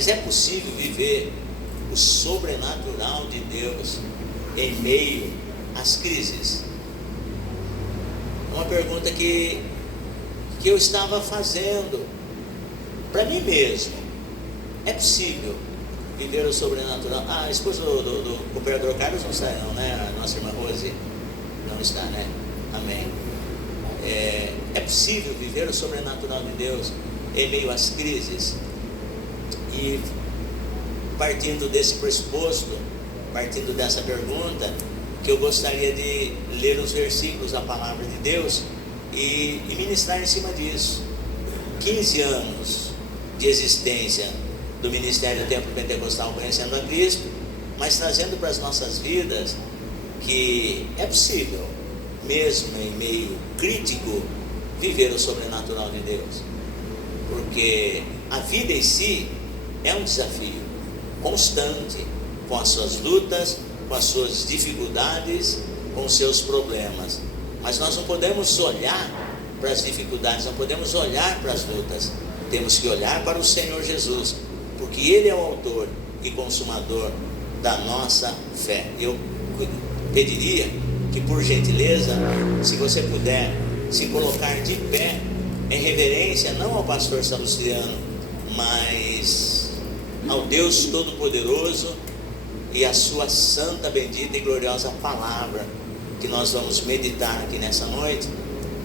Mas é possível viver o sobrenatural de Deus em meio às crises? Uma pergunta que eu estava fazendo para mim mesmo. É possível viver o sobrenatural? A esposa do cooperador Carlos não está não, né? A nossa irmã Rose não está, né? Amém. É possível viver o sobrenatural de Deus em meio às crises? E partindo desse pressuposto, partindo dessa pergunta, que eu gostaria de ler os versículos da palavra de Deus e ministrar em cima disso. 15 anos de existência do Ministério Templo Pentecostal Conhecendo a Cristo, mas trazendo para as nossas vidas que é possível, mesmo em meio crítico, viver o sobrenatural de Deus. Porque a vida em si é um desafio constante, com as suas lutas, com as suas dificuldades, com os seus problemas. Mas nós não podemos olhar para as dificuldades, não podemos olhar para as lutas. Temos que olhar para o Senhor Jesus, porque Ele é o autor e consumador da nossa fé. Eu pediria que, por gentileza, se você puder se colocar de pé em reverência, não ao pastor Salustiano, mas ao Deus Todo-Poderoso e a sua santa, bendita e gloriosa palavra que nós vamos meditar aqui nessa noite.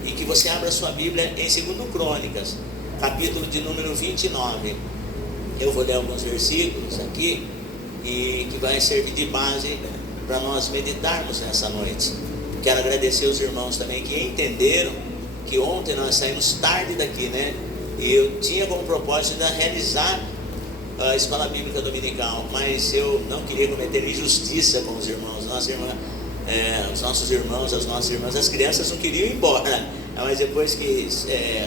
E que você abra sua Bíblia em 2 Crônicas, capítulo de número 29. Eu vou ler alguns versículos aqui e que vai servir de base para nós meditarmos nessa noite. Quero agradecer os irmãos também que entenderam que ontem nós saímos tarde daqui, né? E eu tinha como propósito de realizar a escola bíblica dominical, mas eu não queria cometer injustiça com os irmãos. Os nossos irmãos, as nossas irmãs, as crianças não queriam ir embora, mas depois que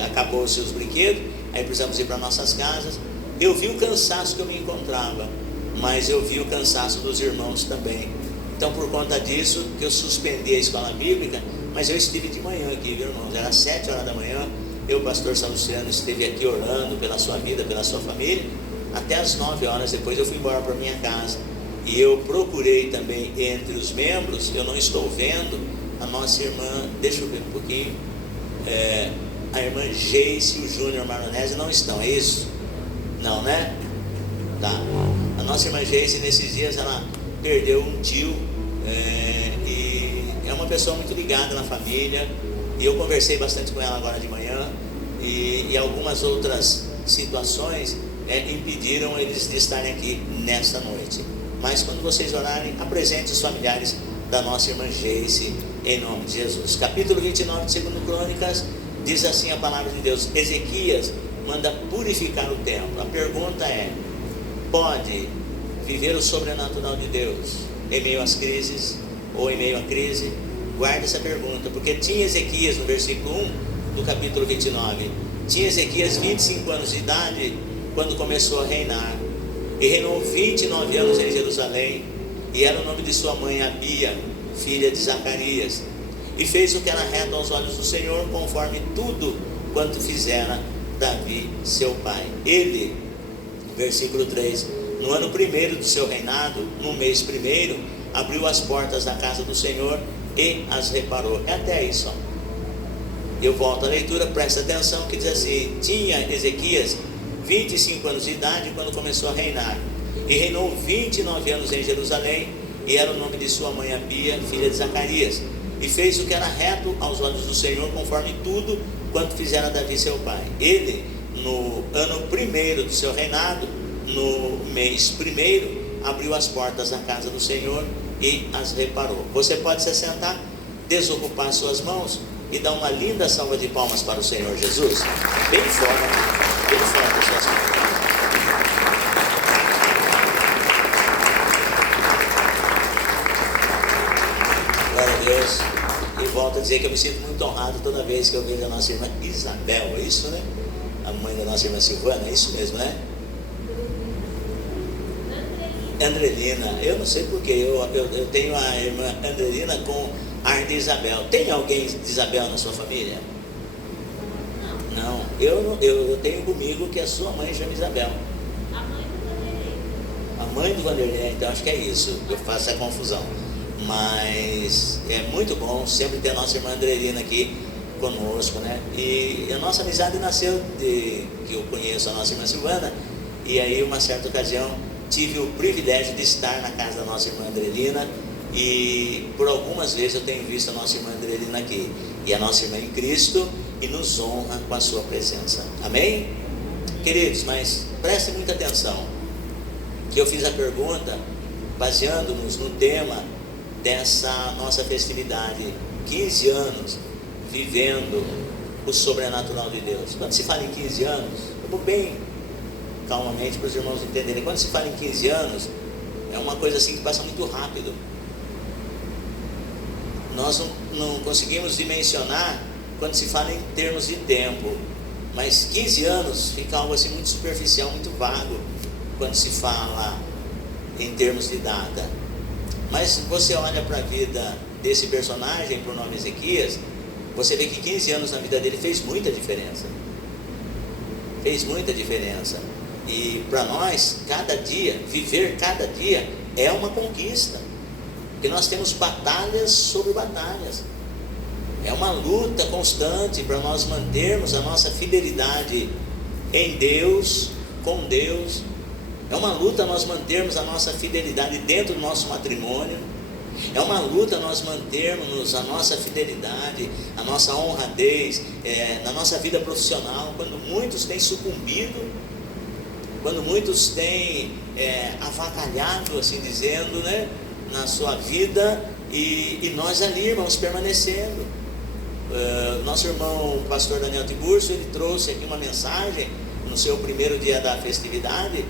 acabou os seus brinquedos, aí precisamos ir para nossas casas. Eu vi o cansaço que eu me encontrava, mas eu vi o cansaço dos irmãos também. Então, por conta disso, que eu suspendi a escola bíblica, mas eu estive de manhã aqui, viu, irmãos? Era 7 horas da manhã, eu, pastor Salustiano, esteve aqui orando pela sua vida, pela sua família, até as 9 horas. Depois eu fui embora para minha casa. E eu procurei também entre os membros, eu não estou vendo a nossa irmã, deixa eu ver um pouquinho, a irmã Geice e o Júnior Maronese não estão, é isso? Não, né? Tá. A nossa irmã Geice, nesses dias, ela perdeu um tio, e é uma pessoa muito ligada na família, e eu conversei bastante com ela agora de manhã, e algumas outras situações impediram eles de estarem aqui nesta noite. Mas quando vocês orarem, apresente os familiares da nossa irmã Geice, em nome de Jesus. Capítulo 29 de 2 Crônicas, diz assim a palavra de Deus: Ezequias manda purificar o templo. A pergunta é: pode viver o sobrenatural de Deus em meio às crises, ou em meio à crise? Guarde essa pergunta, porque tinha Ezequias, no versículo 1 do capítulo 29, tinha Ezequias 25 anos de idade quando começou a reinar, e reinou 29 anos em Jerusalém, e era o nome de sua mãe Abia, filha de Zacarias, e fez o que era reto aos olhos do Senhor, conforme tudo quanto fizera Davi seu pai. Ele, versículo 3, no ano primeiro do seu reinado, no mês primeiro, abriu as portas da casa do Senhor e as reparou. É até aí só. Eu volto à leitura, presta atenção, que diz assim: tinha Ezequias 25 anos de idade quando começou a reinar, e reinou 29 anos em Jerusalém, e era o nome de sua mãe Abia, filha de Zacarias, e fez o que era reto aos olhos do Senhor, conforme tudo quanto fizera Davi seu pai. Ele, no ano primeiro do seu reinado, no mês primeiro, abriu as portas da casa do Senhor e as reparou. Você pode se sentar, desocupar suas mãos e dar uma linda salva de palmas para o Senhor Jesus, bem forte as suas mãos. Glória a Deus. E volto a dizer que eu me sinto muito honrado toda vez que eu vejo a nossa irmã Isabel, é isso, né? A mãe da nossa irmã Silvana, é isso mesmo, né? Andrelina, eu não sei porquê, eu tenho a irmã Andrelina com ar de Isabel. Tem alguém de Isabel na sua família? Não. Eu tenho comigo que a sua mãe chama Isabel. A mãe do mãe do Vanderlei, então acho que é isso, eu faço essa confusão. Mas é muito bom sempre ter a nossa irmã Andrelina aqui conosco, né? E a nossa amizade nasceu de que eu conheço a nossa irmã Silvana, e aí uma certa ocasião tive o privilégio de estar na casa da nossa irmã Andrelina, e por algumas vezes eu tenho visto a nossa irmã Andrelina aqui, e a nossa irmã em Cristo, e nos honra com a sua presença. Amém? Queridos, mas prestem muita atenção, que eu fiz a pergunta baseando-nos no tema dessa nossa festividade, 15 anos vivendo o sobrenatural de Deus. Quando se fala em 15 anos, eu vou bem calmamente para os irmãos entenderem. Quando se fala em 15 anos, é uma coisa assim que passa muito rápido. Nós não conseguimos dimensionar quando se fala em termos de tempo, mas 15 anos fica algo assim muito superficial, muito vago quando se fala em termos de data. Mas você olha para a vida desse personagem, por nome Ezequias, você vê que 15 anos na vida dele fez muita diferença. Fez muita diferença. E para nós, cada dia, viver cada dia é uma conquista. Porque nós temos batalhas sobre batalhas. É uma luta constante para nós mantermos a nossa fidelidade em Deus, com Deus. É uma luta nós mantermos a nossa fidelidade dentro do nosso matrimônio. É uma luta nós mantermos a nossa fidelidade, a nossa honradez, na nossa vida profissional, quando muitos têm sucumbido, quando muitos têm avacalhado, assim dizendo, né, na sua vida, e nós ali, irmãos, permanecendo. Nosso irmão, o pastor Daniel Tiburcio, ele trouxe aqui uma mensagem no seu primeiro dia da festividade,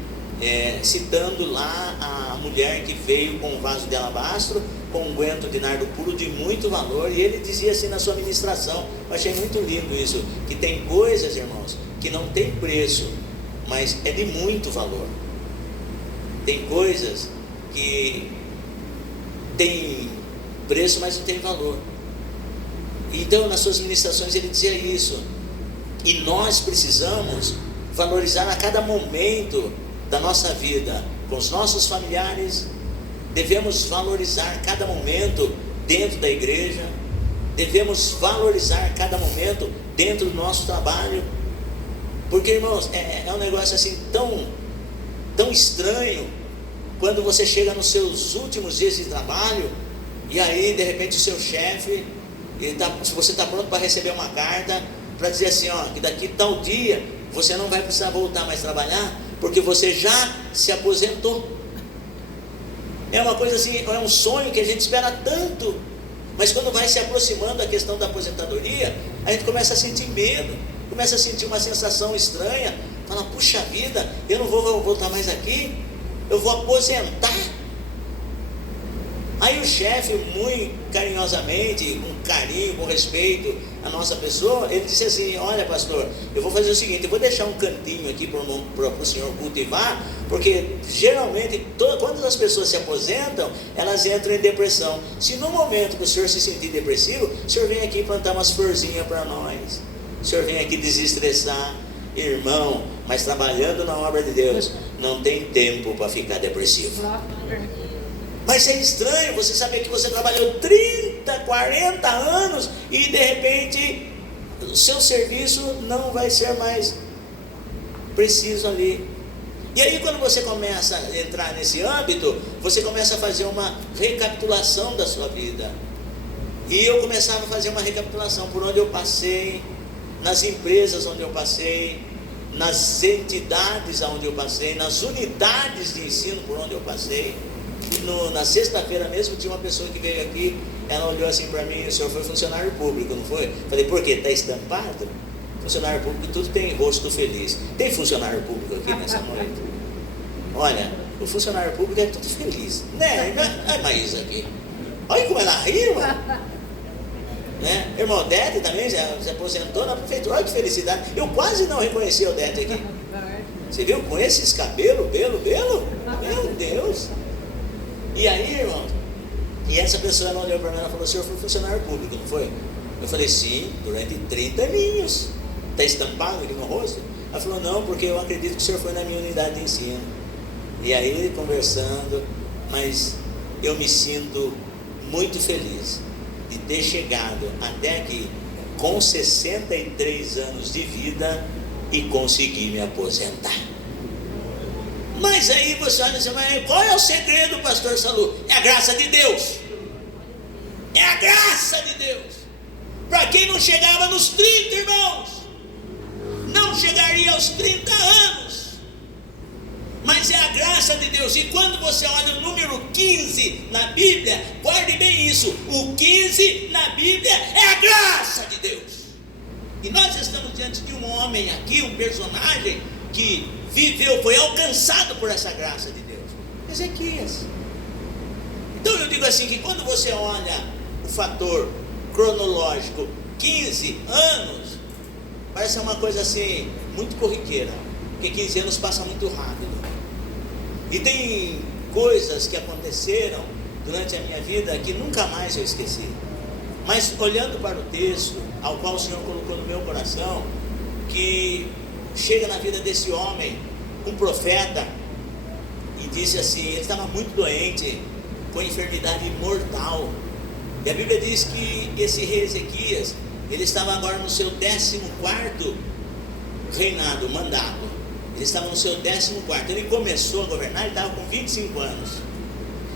citando lá a mulher que veio com um vaso de alabastro, com um unguento de nardo puro de muito valor, e ele dizia assim na sua ministração, eu achei muito lindo isso, que tem coisas, irmãos, que não tem preço, mas é de muito valor. Tem coisas que tem preço, mas não tem valor. Então nas suas ministrações ele dizia isso, e nós precisamos valorizar a cada momento da nossa vida, com os nossos familiares. Devemos valorizar cada momento dentro da igreja, devemos valorizar cada momento dentro do nosso trabalho, porque, irmãos, é um negócio assim tão estranho, quando você chega nos seus últimos dias de trabalho, e aí de repente o seu chefe, se você está pronto para receber uma carta, para dizer assim, que daqui tal dia, você não vai precisar voltar mais trabalhar, porque você já se aposentou. É uma coisa assim, é um sonho que a gente espera tanto, mas quando vai se aproximando a questão da aposentadoria, a gente começa a sentir medo, começa a sentir uma sensação estranha, fala, puxa vida, eu não vou voltar mais aqui, eu vou aposentar. Aí o chefe, muito carinhosamente, com carinho, com respeito à nossa pessoa, ele disse assim, olha pastor, eu vou fazer o seguinte, eu vou deixar um cantinho aqui para o senhor cultivar, porque geralmente, quando as pessoas se aposentam, elas entram em depressão. Se no momento que o senhor se sentir depressivo, o senhor vem aqui plantar umas florzinhas para nós, o senhor vem aqui desestressar. Irmão, mas trabalhando na obra de Deus, não tem tempo para ficar depressivo. Mas é estranho você saber que você trabalhou 30, 40 anos e de repente o seu serviço não vai ser mais preciso ali. E aí quando você começa a entrar nesse âmbito, você começa a fazer uma recapitulação da sua vida. E eu começava a fazer uma recapitulação por onde eu passei, nas empresas onde eu passei, nas entidades onde eu passei, nas unidades de ensino por onde eu passei. E na sexta-feira mesmo tinha uma pessoa que veio aqui, ela olhou assim para mim, o senhor foi funcionário público, não foi? Falei, por quê? Está estampado? Funcionário público tudo tem rosto feliz. Tem funcionário público aqui nessa noite? Olha, o funcionário público é tudo feliz, né? A Maísa aqui, olha como ela ri, irmão. Né? Irmão, Odete também já se aposentou na prefeitura, olha que felicidade. Eu quase não reconheci a Odete aqui. Você viu com esses cabelos, belo? Meu Deus. E aí, irmão, e essa pessoa ela olhou para mim e falou, o senhor foi funcionário público, não foi? Eu falei, sim, durante 30 aninhos. Está estampado aqui no rosto? Ela falou, não, porque eu acredito que o senhor foi na minha unidade de ensino. E aí conversando, mas eu me sinto muito feliz de ter chegado até aqui com 63 anos de vida e conseguir me aposentar. Mas aí você olha assim, mas qual é o segredo, pastor Salu? É a graça de Deus. É a graça de Deus. Para quem não chegava nos 30, irmãos, não chegaria aos 30 anos. Mas é a graça de Deus. E quando você olha o número 15 na Bíblia, guarde bem isso, o 15 na Bíblia é a graça de Deus. E nós estamos diante de um homem aqui, um personagem que viveu, foi alcançado por essa graça de Deus, Ezequias. Então eu digo assim, que quando você olha o fator cronológico, 15 anos, parece uma coisa assim, muito corriqueira, porque 15 anos passa muito rápido. E tem coisas que aconteceram durante a minha vida que nunca mais eu esqueci. Mas olhando para o texto, ao qual o Senhor colocou no meu coração, que chega na vida desse homem, um profeta, e disse assim, ele estava muito doente, com enfermidade mortal. E a Bíblia diz que esse rei Ezequias, ele estava agora no seu 14º reinado, mandato. Ele estava no seu 14º, ele começou a governar, ele estava com 25 anos.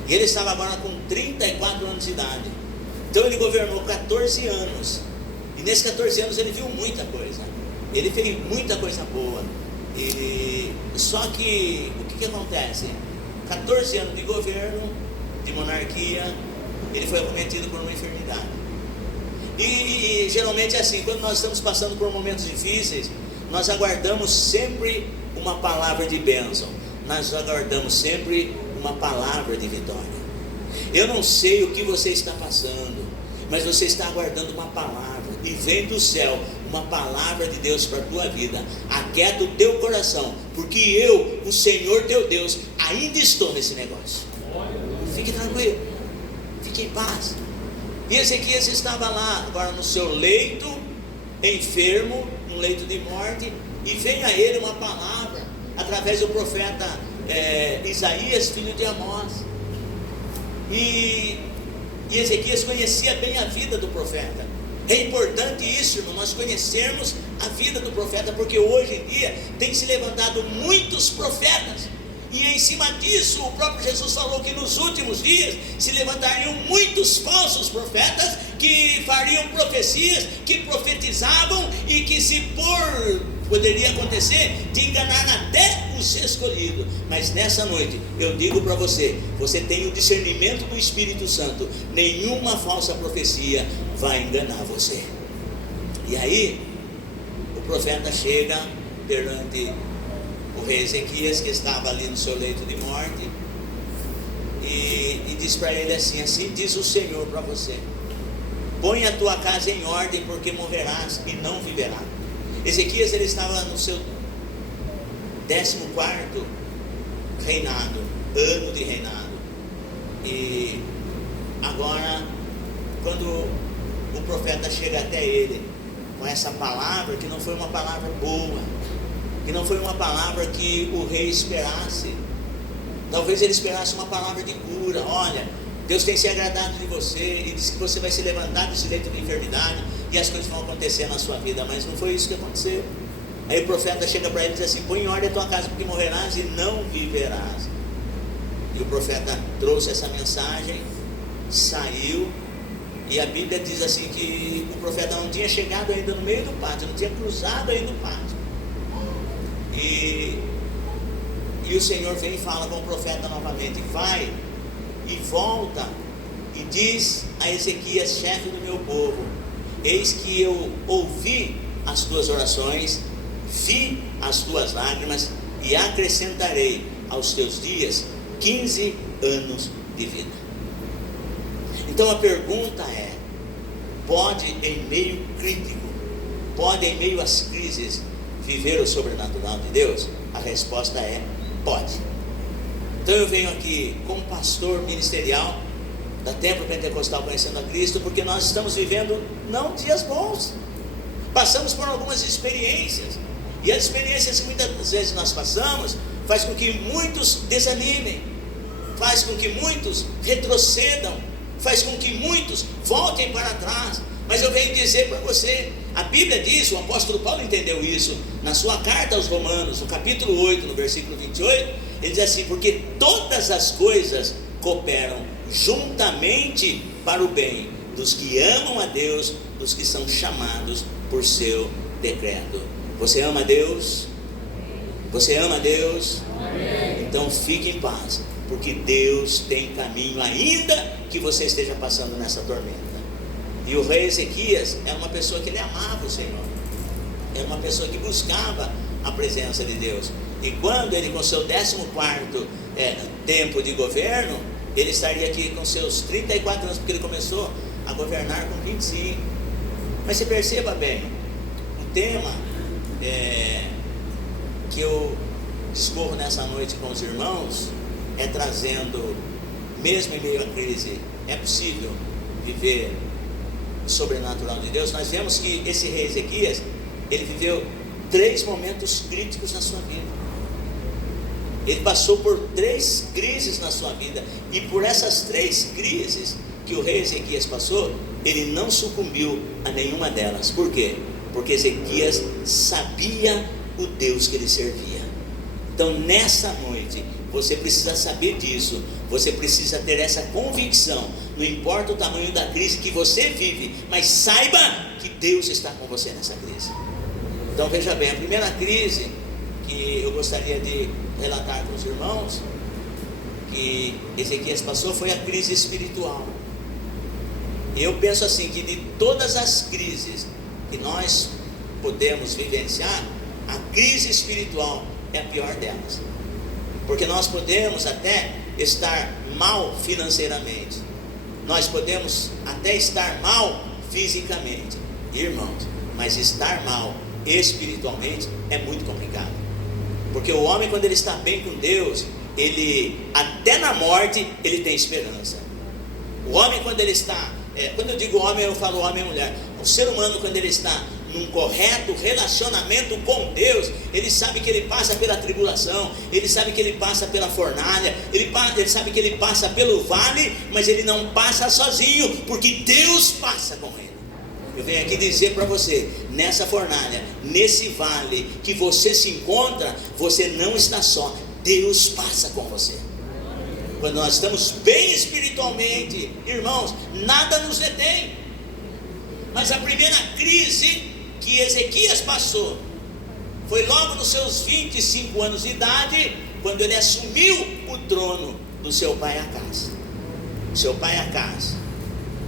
E ele estava agora com 34 anos de idade. Então ele governou 14 anos. E nesses 14 anos ele viu muita coisa. Ele fez muita coisa boa. Só que, o que acontece? 14 anos de governo, de monarquia, ele foi acometido por uma enfermidade. E geralmente é assim, quando nós estamos passando por momentos difíceis, nós aguardamos sempre uma palavra de bênção. Nós aguardamos sempre uma palavra de vitória. Eu não sei o que você está passando, mas você está aguardando uma palavra, e vem do céu uma palavra de Deus para a tua vida. Aquieta o teu coração, porque eu, o Senhor teu Deus, ainda estou nesse negócio. Fique tranquilo, fique em paz. E Ezequias estava lá, agora no seu leito, enfermo, um leito de morte, e vem a ele uma palavra, através do profeta Isaías, filho de Amós. E Ezequias conhecia bem a vida do profeta. É importante isso, irmão, nós conhecermos a vida do profeta, porque hoje em dia tem se levantado muitos profetas, e em cima disso o próprio Jesus falou que nos últimos dias se levantariam muitos falsos profetas, que fariam profecias, que profetizavam, e que se poderia acontecer de enganar até os escolhidos. Mas nessa noite eu digo para você, você tem o discernimento do Espírito Santo, nenhuma falsa profecia vai enganar você. E aí o profeta chega perante o rei Ezequias, que estava ali no seu leito de morte, e diz para ele assim: assim diz o Senhor para você, põe a tua casa em ordem, porque morrerás e não viverás. Ezequias, ele estava no seu 14º reinado, ano de reinado. E agora, quando o profeta chega até ele com essa palavra, que não foi uma palavra boa, que não foi uma palavra que o rei esperasse. Talvez ele esperasse uma palavra de cura. Olha, Deus tem se agradado de você e disse que você vai se levantar desse leito de enfermidade e as coisas vão acontecer na sua vida, mas não foi isso que aconteceu. Aí o profeta chega para ele e diz assim: põe em ordem a tua casa, porque morrerás e não viverás. E o profeta trouxe essa mensagem, saiu, e a Bíblia diz assim que o profeta não tinha chegado ainda no meio do pátio, não tinha cruzado ainda o pátio, e o Senhor vem e fala com o profeta novamente: vai e volta e diz a Ezequias, chefe do meu povo, eis que eu ouvi as tuas orações, vi as tuas lágrimas, e acrescentarei aos teus dias 15 anos de vida. Então a pergunta é: pode em meio crítico, pode em meio às crises viver o sobrenatural de Deus? A resposta é: pode. Então eu venho aqui como pastor ministerial da Templo Pentecostal Conhecendo a Cristo, porque nós estamos vivendo não dias bons, passamos por algumas experiências, e as experiências que muitas vezes nós passamos faz com que muitos desanimem, faz com que muitos retrocedam, faz com que muitos voltem para trás. Mas eu venho dizer para você, a Bíblia diz, o apóstolo Paulo entendeu isso na sua carta aos Romanos, no capítulo 8, no versículo 28, ele diz assim: porque todas as coisas cooperam juntamente para o bem dos que amam a Deus, dos que são chamados por seu decreto. Você ama a Deus? Você ama a Deus? Amém. Então fique em paz, porque Deus tem caminho, ainda que você esteja passando nessa tormenta. E o rei Ezequias era uma pessoa que ele amava o Senhor, era uma pessoa que buscava a presença de Deus. E quando ele, com seu 14º tempo de governo, ele estaria aqui com seus 34 anos, porque ele começou a governar com 25. Mas você perceba bem, o tema que eu discorro nessa noite com os irmãos é trazendo, mesmo em meio à crise, é possível viver o sobrenatural de Deus. Nós vemos que esse rei Ezequias, ele viveu 3 momentos críticos na sua vida. Ele passou por 3 crises na sua vida, e por essas 3 crises que o rei Ezequias passou, ele não sucumbiu a nenhuma delas. Por quê? Porque Ezequias sabia o Deus que ele servia. Então nessa noite, você precisa saber disso, você precisa ter essa convicção. Não importa o tamanho da crise que você vive, mas saiba que Deus está com você nessa crise. Então veja bem, a primeira crise que eu gostaria de relatar com os irmãos, que Ezequias passou, foi a crise espiritual. E eu penso assim, que de todas as crises que nós podemos vivenciar, a crise espiritual é a pior delas. Porque nós podemos até estar mal financeiramente, nós podemos até estar mal fisicamente, irmãos, mas estar mal espiritualmente é muito complicado. Porque o homem, quando ele está bem com Deus, ele, até na morte, ele tem esperança. O homem, quando ele está, quando eu digo homem, eu falo homem e mulher. O ser humano, quando ele está num correto relacionamento com Deus, ele sabe que ele passa pela tribulação, ele sabe que ele passa pela fornalha, ele sabe que ele passa pelo vale, mas ele não passa sozinho, porque Deus passa com ele. Eu venho aqui dizer para você, nessa fornalha, nesse vale que você se encontra, você não está só, Deus passa com você. Quando nós estamos bem espiritualmente, irmãos, nada nos detém. Mas a primeira crise que Ezequias passou foi logo nos seus 25 anos de idade, quando ele assumiu o trono do seu pai Acás. O seu pai Acás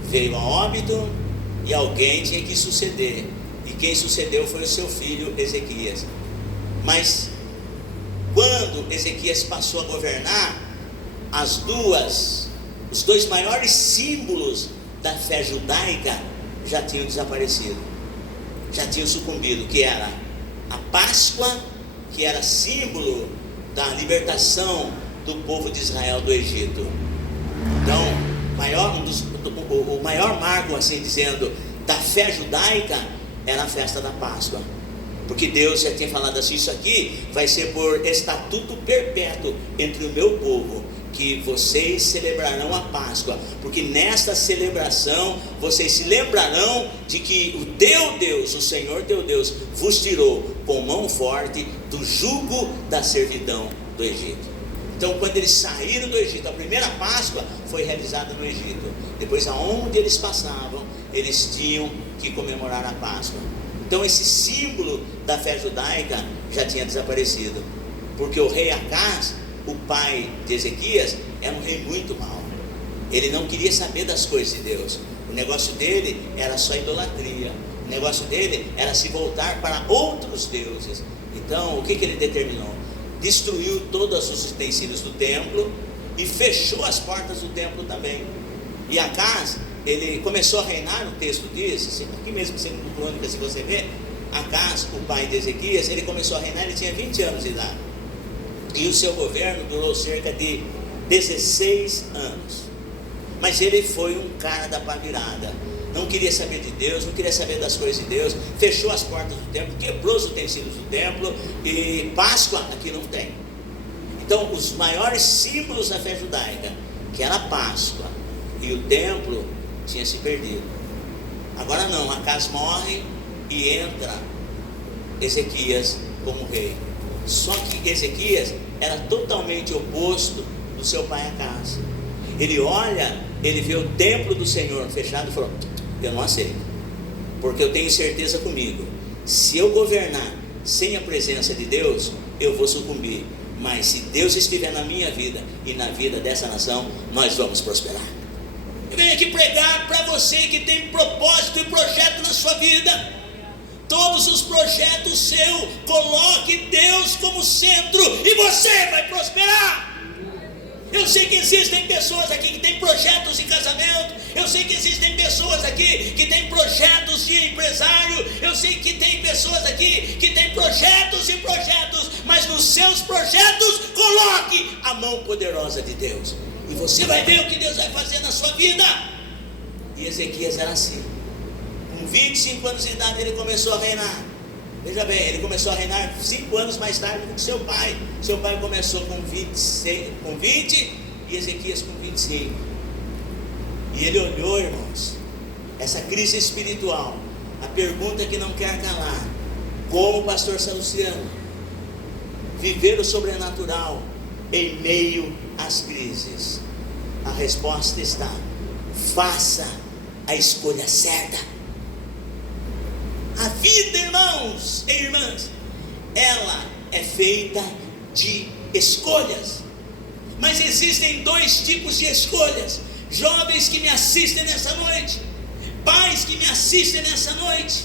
veio a óbito e alguém tinha que suceder, e quem sucedeu foi o seu filho Ezequias. Mas quando Ezequias passou a governar, os 2 maiores símbolos da fé judaica já tinham desaparecido, já tinham sucumbido, que era a Páscoa, que era símbolo da libertação do povo de Israel do Egito. Então, o maior marco, assim dizendo, da fé judaica era a festa da Páscoa, porque Deus já tinha falado assim: isso aqui vai ser por estatuto perpétuo entre o meu povo, que vocês celebrarão a Páscoa, porque nesta celebração vocês se lembrarão de que o teu Deus, o Senhor teu Deus, vos tirou com mão forte do jugo da servidão do Egito. Então, quando eles saíram do Egito, a primeira Páscoa foi realizada no Egito. Depois, aonde eles passavam, eles tinham que comemorar a Páscoa. Então, esse símbolo da fé judaica já tinha desaparecido, porque o rei Acás, o pai de Ezequias, era um rei muito mau. Ele não queria saber das coisas de Deus. O negócio dele era só idolatria. O negócio dele era se voltar para outros deuses. Então, o que ele determinou? Destruiu todos os utensílios do templo e fechou as portas do templo também. E Acás, ele começou a reinar, o texto diz, assim, aqui mesmo, segundo Crônicas, se você vê, Acás, o pai de Ezequias, ele começou a reinar, ele tinha 20 anos de idade. E o seu governo durou cerca de 16 anos. Mas ele foi um cara da pá virada. Não queria saber de Deus, não queria saber das coisas de Deus. Fechou as portas do templo, quebrou os utensílios do templo. E Páscoa aqui não tem. Então, os maiores símbolos da fé judaica, que era a Páscoa e o templo, tinha se perdido. Agora não, Acaz morre e entra Ezequias como rei. Só que Ezequias era totalmente oposto do seu pai Acaz. Ele olha, ele vê o templo do Senhor fechado e falou: eu não aceito, porque eu tenho certeza comigo, se eu governar sem a presença de Deus, eu vou sucumbir. Mas se Deus estiver na minha vida e na vida dessa nação, nós vamos prosperar. Eu venho aqui pregar para você que tem propósito e projeto na sua vida. Todos os projetos seus, coloque Deus como centro e você vai prosperar. Eu sei que existem pessoas aqui que têm projetos de casamento. Eu sei que existem pessoas aqui que têm projetos de empresário. Eu sei que tem pessoas aqui que têm projetos e projetos. Mas nos seus projetos, coloque a mão poderosa de Deus. E você vai ver o que Deus vai fazer na sua vida. E Ezequias era assim. Com 25 anos de idade ele começou a reinar. Veja bem, ele começou a reinar 5 anos mais tarde do que seu pai. Seu pai começou com 20 e Ezequias com 25. E ele olhou, irmãos, essa crise espiritual. A pergunta que não quer calar: como o pastor Salustiano viver o sobrenatural em meio às crises? A resposta está: faça a escolha certa. A vida, irmãos e irmãs, ela é feita de escolhas. Mas existem 2 tipos de escolhas. Jovens que me assistem nessa noite, pais que me assistem nessa noite,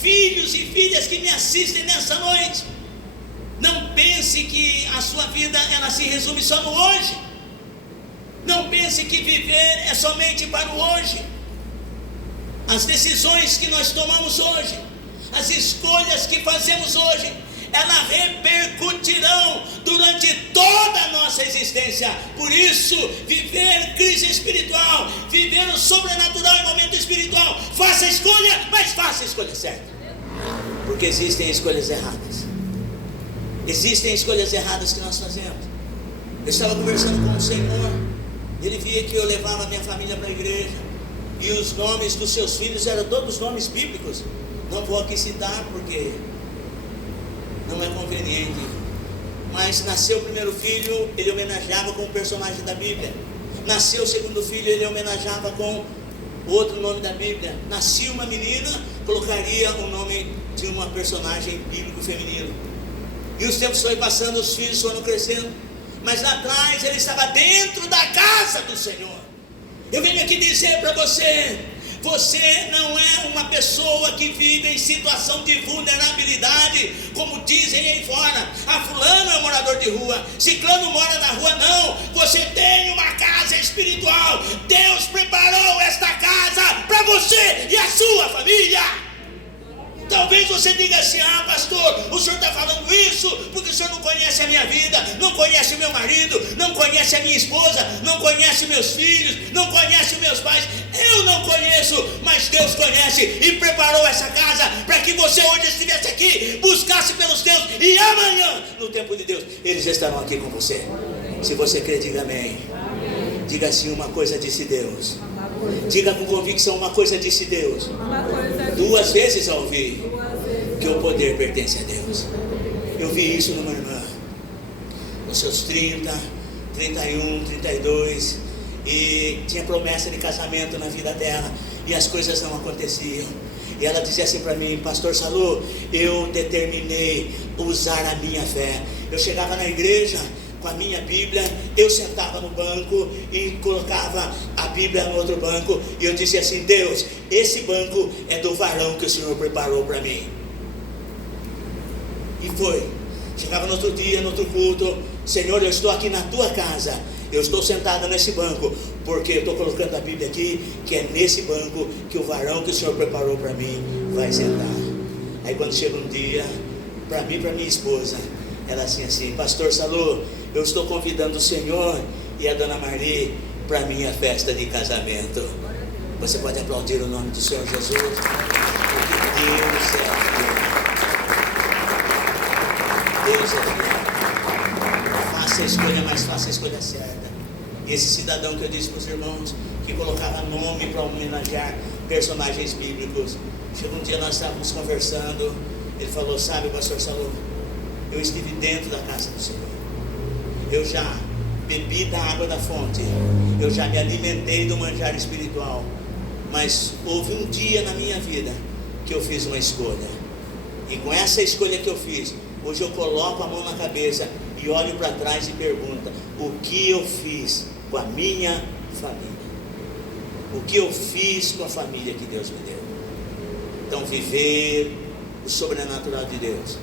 filhos e filhas que me assistem nessa noite. Não pense que a sua vida ela se resume só no hoje. Não pense que viver é somente para o hoje. As decisões que nós tomamos hoje, as escolhas que fazemos hoje, elas repercutirão durante toda a nossa existência. Por isso, viver crise espiritual, viver o sobrenatural em momento espiritual, faça a escolha, mas faça a escolha certa. Porque existem escolhas erradas. Existem escolhas erradas que nós fazemos. Eu estava conversando com o Senhor, ele via que eu levava a minha família para a igreja, e os nomes dos seus filhos eram todos nomes bíblicos. Não vou aqui citar porque não é conveniente. Mas nasceu o primeiro filho, ele homenageava com um personagem da Bíblia. Nasceu o segundo filho, ele homenageava com outro nome da Bíblia. Nascia uma menina, colocaria o nome de uma personagem bíblico feminino. E os tempos foram passando, os filhos foram crescendo. Mas lá atrás ele estava dentro da casa do Senhor. Eu venho aqui dizer para você: você não é uma pessoa que vive em situação de vulnerabilidade, como dizem aí fora. A fulano é um morador de rua, ciclano mora na rua. Não, você tem uma casa espiritual. Deus preparou esta casa para você e a sua família. Talvez você diga assim: ah, pastor, o senhor está falando isso porque o senhor não conhece a minha vida, não conhece o meu marido, não conhece a minha esposa, não conhece meus filhos, não conhece meus pais. Eu não conheço, mas Deus conhece e preparou essa casa para que você, onde estivesse aqui, buscasse pelos teus, e amanhã, no tempo de Deus, eles estarão aqui com você. Se você crê, diga amém. Diga assim: uma coisa disse Deus. Diga com convicção: uma coisa disse Deus. 2 vezes ao ouvir que o poder pertence a Deus. Eu vi isso numa irmã, nos seus 30, 31, 32, e tinha promessa de casamento na vida dela, e as coisas não aconteciam. E ela dizia assim para mim: pastor Salu, eu determinei usar a minha fé. Eu chegava na igreja com a minha Bíblia, eu sentava no banco e colocava a Bíblia no outro banco, e eu dizia assim: Deus, esse banco é do varão que o Senhor preparou para mim. E foi. Chegava no outro dia, no outro culto: Senhor, eu estou aqui na tua casa, eu estou sentada nesse banco, porque eu estou colocando a Bíblia aqui, que é nesse banco que o varão que o Senhor preparou para mim vai sentar. Aí quando chega um dia, para mim e para minha esposa, ela assim: pastor Salu, eu estou convidando o Senhor e a dona Marli para a minha festa de casamento. Você pode aplaudir o nome do Senhor Jesus? Porque Deus é fiel. Deus é fiel. faça a escolha, mas faça a escolha certa. E esse cidadão que eu disse para os irmãos, que colocava nome para homenagear personagens bíblicos, chegou um dia, nós estávamos conversando, ele falou: sabe, pastor Salom, eu estive dentro da casa do Senhor, eu já bebi da água da fonte, eu já me alimentei do manjar espiritual, mas houve um dia na minha vida que eu fiz uma escolha, e com essa escolha que eu fiz, hoje eu coloco a mão na cabeça e olho para trás e pergunto: o que eu fiz com a minha família? O que eu fiz com a família que Deus me deu? Então, viver o sobrenatural de Deus,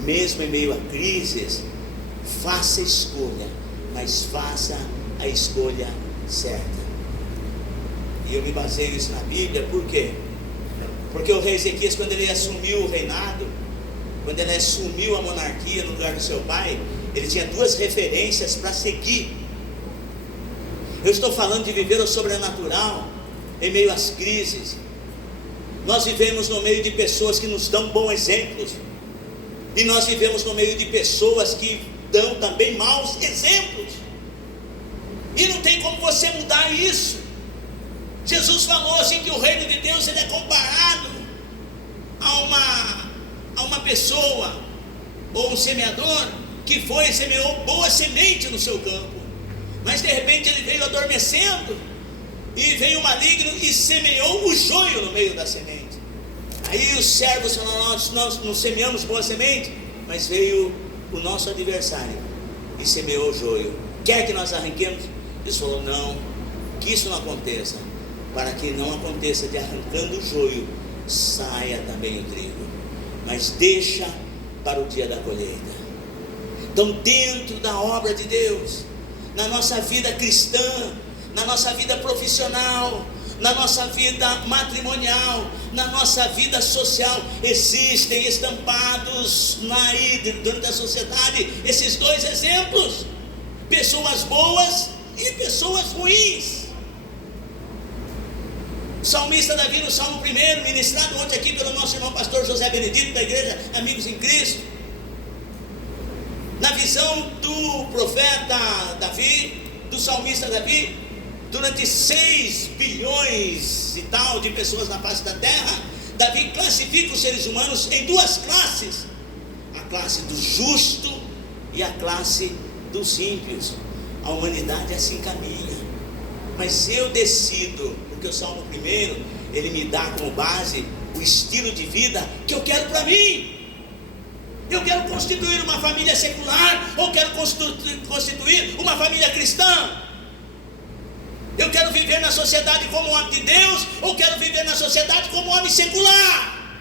mesmo em meio a crises, faça a escolha, mas faça a escolha certa. E eu me baseio isso na Bíblia, por quê? Porque o rei Ezequias, quando ele assumiu o reinado, quando ele assumiu a monarquia no lugar do seu pai, ele tinha duas referências para seguir. Eu estou falando de viver o sobrenatural em meio às crises. Nós vivemos no meio de pessoas que nos dão bons exemplos, e nós vivemos no meio de pessoas que dão também maus exemplos, e não tem como você mudar isso. Jesus falou assim que o reino de Deus ele é comparado a uma pessoa ou um semeador que foi e semeou boa semente no seu campo, mas de repente ele veio adormecendo, e veio o maligno e semeou o joio no meio da semente. Aí os servos falaram: nós não semeamos boa semente, mas veio o nosso adversário e semeou o joio. Quer que nós arranquemos? Eles falaram: não, que isso não aconteça, para que não aconteça de arrancando o joio, saia também o trigo, mas deixa para o dia da colheita. Então, dentro da obra de Deus, na nossa vida cristã, na nossa vida profissional, na nossa vida matrimonial, na nossa vida social, existem estampados dentro da sociedade esses dois exemplos: pessoas boas e pessoas ruins. O salmista Davi, no Salmo 1, ministrado ontem aqui pelo nosso irmão pastor José Benedito, da igreja Amigos em Cristo, na visão do profeta Davi, do salmista Davi, durante 6 bilhões e tal de pessoas na face da terra, Davi classifica os seres humanos em duas classes: a classe do justo e a classe dos ímpios. A humanidade assim caminha, mas eu decido, porque o Salmo 1, ele me dá como base o estilo de vida que eu quero para mim. Eu quero constituir uma família secular, ou quero constituir uma família cristã? Eu quero viver na sociedade como homem de Deus, ou quero viver na sociedade como homem secular?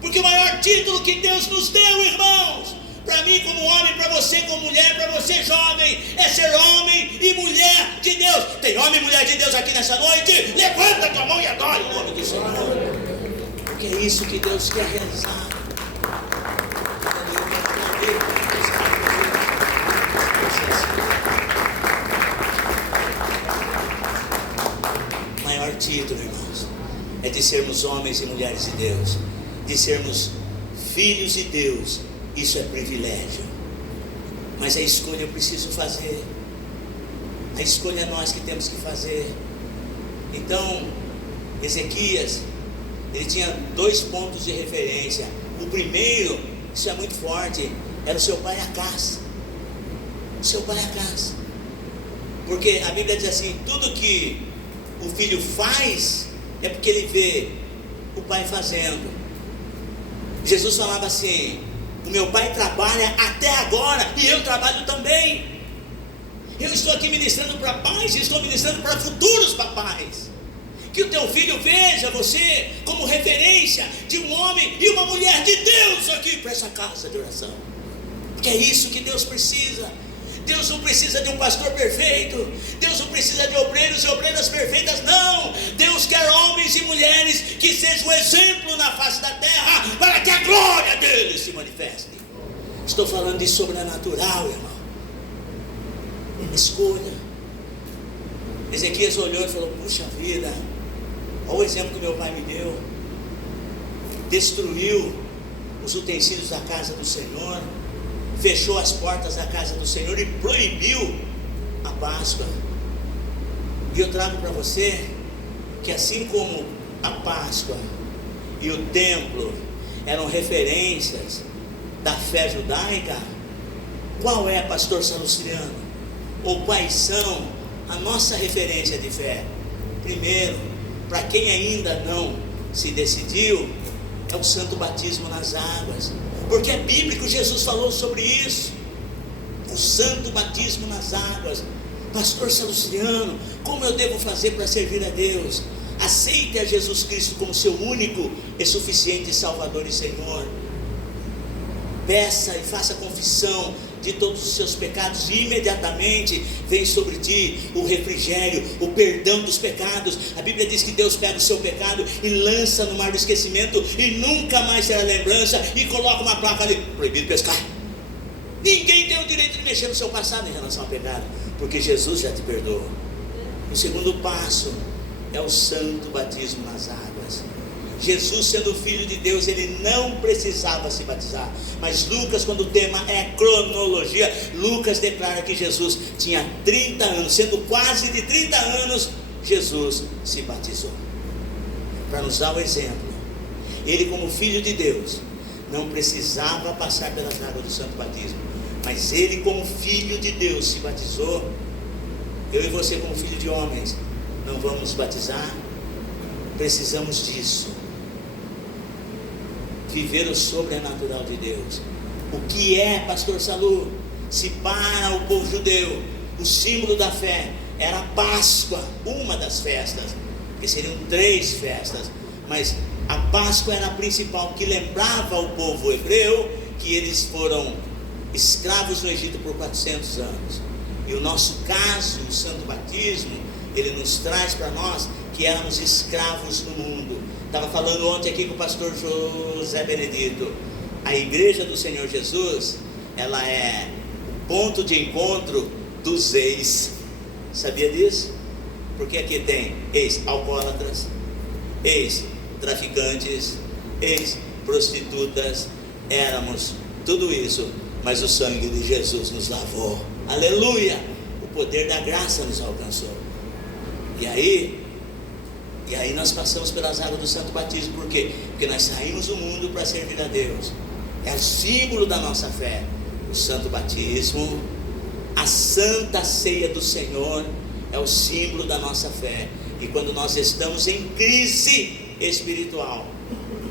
Porque o maior título que Deus nos deu, irmãos, para mim como homem, para você como mulher, para você jovem, é ser homem e mulher de Deus. Tem homem e mulher de Deus aqui nessa noite? Levanta tua mão e adore o nome do Senhor, porque é isso que Deus quer realizar. O maior título, irmãos, é de sermos homens e mulheres de Deus, de sermos filhos de Deus. Isso é privilégio, mas a escolha eu preciso fazer. A escolha é nós que temos que fazer. Então, Ezequias, ele tinha 2 pontos de referência. O primeiro, isso é muito forte, era o seu pai Acás. O seu pai Acás, porque a Bíblia diz assim: tudo que o filho faz é porque ele vê o pai fazendo. Jesus falava assim: o meu pai trabalha até agora e eu trabalho também. Eu estou aqui ministrando para pais e estou ministrando para futuros papais. Que o teu filho veja você como referência de um homem e uma mulher de Deus aqui para essa casa de oração, porque é isso que Deus precisa. Deus não precisa de um pastor perfeito, Deus não precisa de obreiros e obreiras perfeitas, não. Deus quer homens e mulheres que sejam exemplo na face da terra, para que a glória dele se manifeste. Estou falando de sobrenatural, irmão. Escolha. Ezequias olhou e falou: puxa vida, olha o exemplo que meu pai me deu. Destruiu os utensílios da casa do Senhor, fechou as portas da casa do Senhor e proibiu a Páscoa. E eu trago para você que assim como a Páscoa e o templo eram referências da fé judaica, qual é, pastor Salustiano? Ou quais são a nossa referência de fé? Primeiro, para quem ainda não se decidiu, é o santo batismo nas águas, porque é bíblico, Jesus falou sobre isso, o santo batismo nas águas. Pastor Salustiano, como eu devo fazer para servir a Deus? Aceite a Jesus Cristo como seu único e suficiente Salvador e Senhor. Peça e faça confissão de todos os seus pecados, e imediatamente vem sobre ti o refrigério, o perdão dos pecados. A Bíblia diz que Deus pega o seu pecado e lança no mar do esquecimento, e nunca mais será lembrança, e coloca uma placa ali: proibido pescar. Ninguém tem o direito de mexer no seu passado em relação ao pecado, porque Jesus já te perdoou. O segundo passo é o santo batismo nas águas. Jesus, sendo filho de Deus, ele não precisava se batizar, mas Lucas, quando o tema é cronologia, Lucas declara que Jesus tinha 30 anos, sendo quase de 30 anos, Jesus se batizou, para nos dar o exemplo. Ele, como filho de Deus, não precisava passar pelas águas do santo batismo, mas ele, como filho de Deus, se batizou. Eu e você, como filho de homens, não vamos nos batizar? Precisamos disso. Viver o sobrenatural de Deus. O que é, pastor Salu? Se para o povo judeu o símbolo da fé era a Páscoa, uma das festas, que seriam 3 festas, mas a Páscoa era a principal, que lembrava o povo hebreu que eles foram escravos no Egito por 400 anos. E o nosso caso, o santo batismo, ele nos traz para nós que éramos escravos no mundo. Estava falando ontem aqui com o pastor José Benedito. A igreja do Senhor Jesus, ela é o ponto de encontro dos ex. Sabia disso? Porque aqui tem ex-alcoólatras, ex-traficantes, ex-prostitutas. Éramos tudo isso, mas o sangue de Jesus nos lavou. Aleluia! O poder da graça nos alcançou. E aí nós passamos pelas águas do santo batismo. Por quê? Porque nós saímos do mundo para servir a Deus. É o símbolo da nossa fé. O santo batismo, a santa ceia do Senhor, é o símbolo da nossa fé. E quando nós estamos em crise espiritual,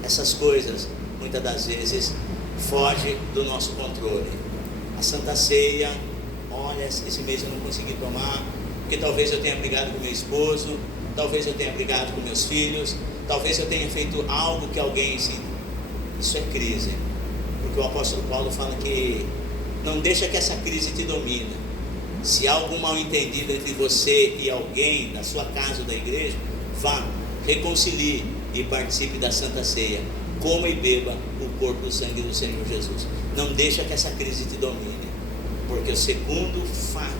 essas coisas muitas das vezes fogem do nosso controle. A santa ceia, olha, esse mês eu não consegui tomar, porque talvez eu tenha brigado com meu esposo, talvez eu tenha brigado com meus filhos, talvez eu tenha feito algo que alguém assim. Isso é crise, porque o apóstolo Paulo fala que não deixa que essa crise te domine. Se há algum mal entendido entre você e alguém da sua casa ou da igreja, vá, reconcilie e participe da santa ceia. Coma e beba o corpo e o sangue do Senhor Jesus. Não deixa que essa crise te domine, porque o segundo fato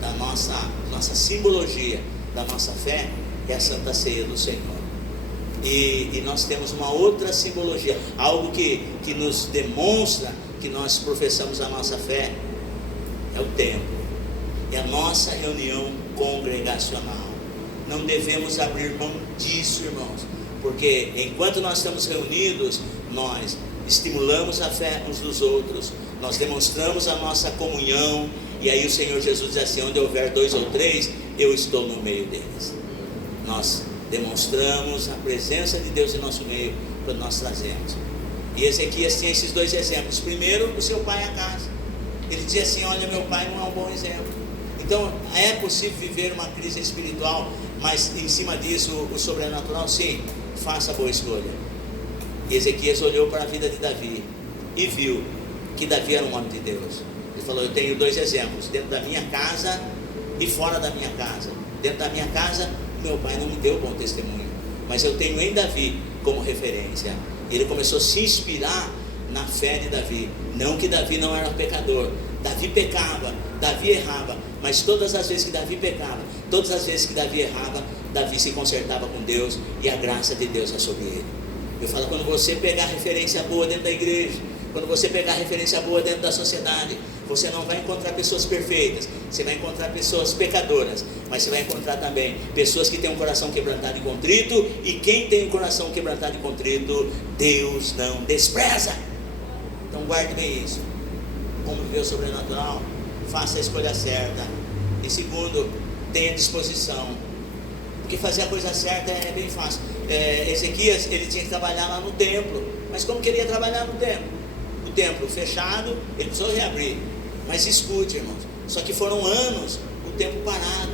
da nossa simbologia, da nossa fé, é a santa ceia do Senhor. E nós temos uma outra simbologia, algo que nos demonstra que nós professamos a nossa fé, é o templo, é a nossa reunião congregacional. Não devemos abrir mão disso, irmãos, porque enquanto nós estamos reunidos, nós estimulamos a fé uns dos outros, nós demonstramos a nossa comunhão, e aí o Senhor Jesus diz assim: onde houver 2 ou 3, eu estou no meio deles. Nós demonstramos a presença de Deus em nosso meio quando nós trazemos. E Ezequias tinha esses 2 exemplos. Primeiro, o seu pai a casa. Ele dizia assim: olha, meu pai não é um bom exemplo. Então é possível viver uma crise espiritual, mas em cima disso o sobrenatural, sim. Faça a boa escolha. E Ezequias olhou para a vida de Davi e viu que Davi era um homem de Deus. Ele falou: eu tenho 2 exemplos, dentro da minha casa e fora da minha casa. Dentro da minha casa, meu pai não me deu bom testemunho, mas eu tenho em Davi como referência. Ele começou a se inspirar na fé de Davi. Não que Davi não era pecador, Davi pecava, Davi errava, mas todas as vezes que Davi pecava, todas as vezes que Davi errava, Davi se consertava com Deus, e a graça de Deus é sobre ele. Eu falo, quando você pegar referência boa dentro da igreja, quando você pegar referência boa no seu trabalho, quando você pegar referência boa no seu casamento, Quando você pegar referência boa dentro da sociedade, você não vai encontrar pessoas perfeitas, você vai encontrar pessoas pecadoras, mas você vai encontrar também pessoas que têm um coração quebrantado e contrito, e quem tem um coração quebrantado e contrito, Deus não despreza. Então guarde bem isso. Como viver o sobrenatural? Faça a escolha certa. E segundo, tenha disposição, porque fazer a coisa certa é bem fácil. Ezequias, ele tinha que trabalhar lá no templo, mas como que ele ia trabalhar no templo? O templo fechado, ele precisou reabrir. Mas escute, irmãos, só que foram anos o templo parado,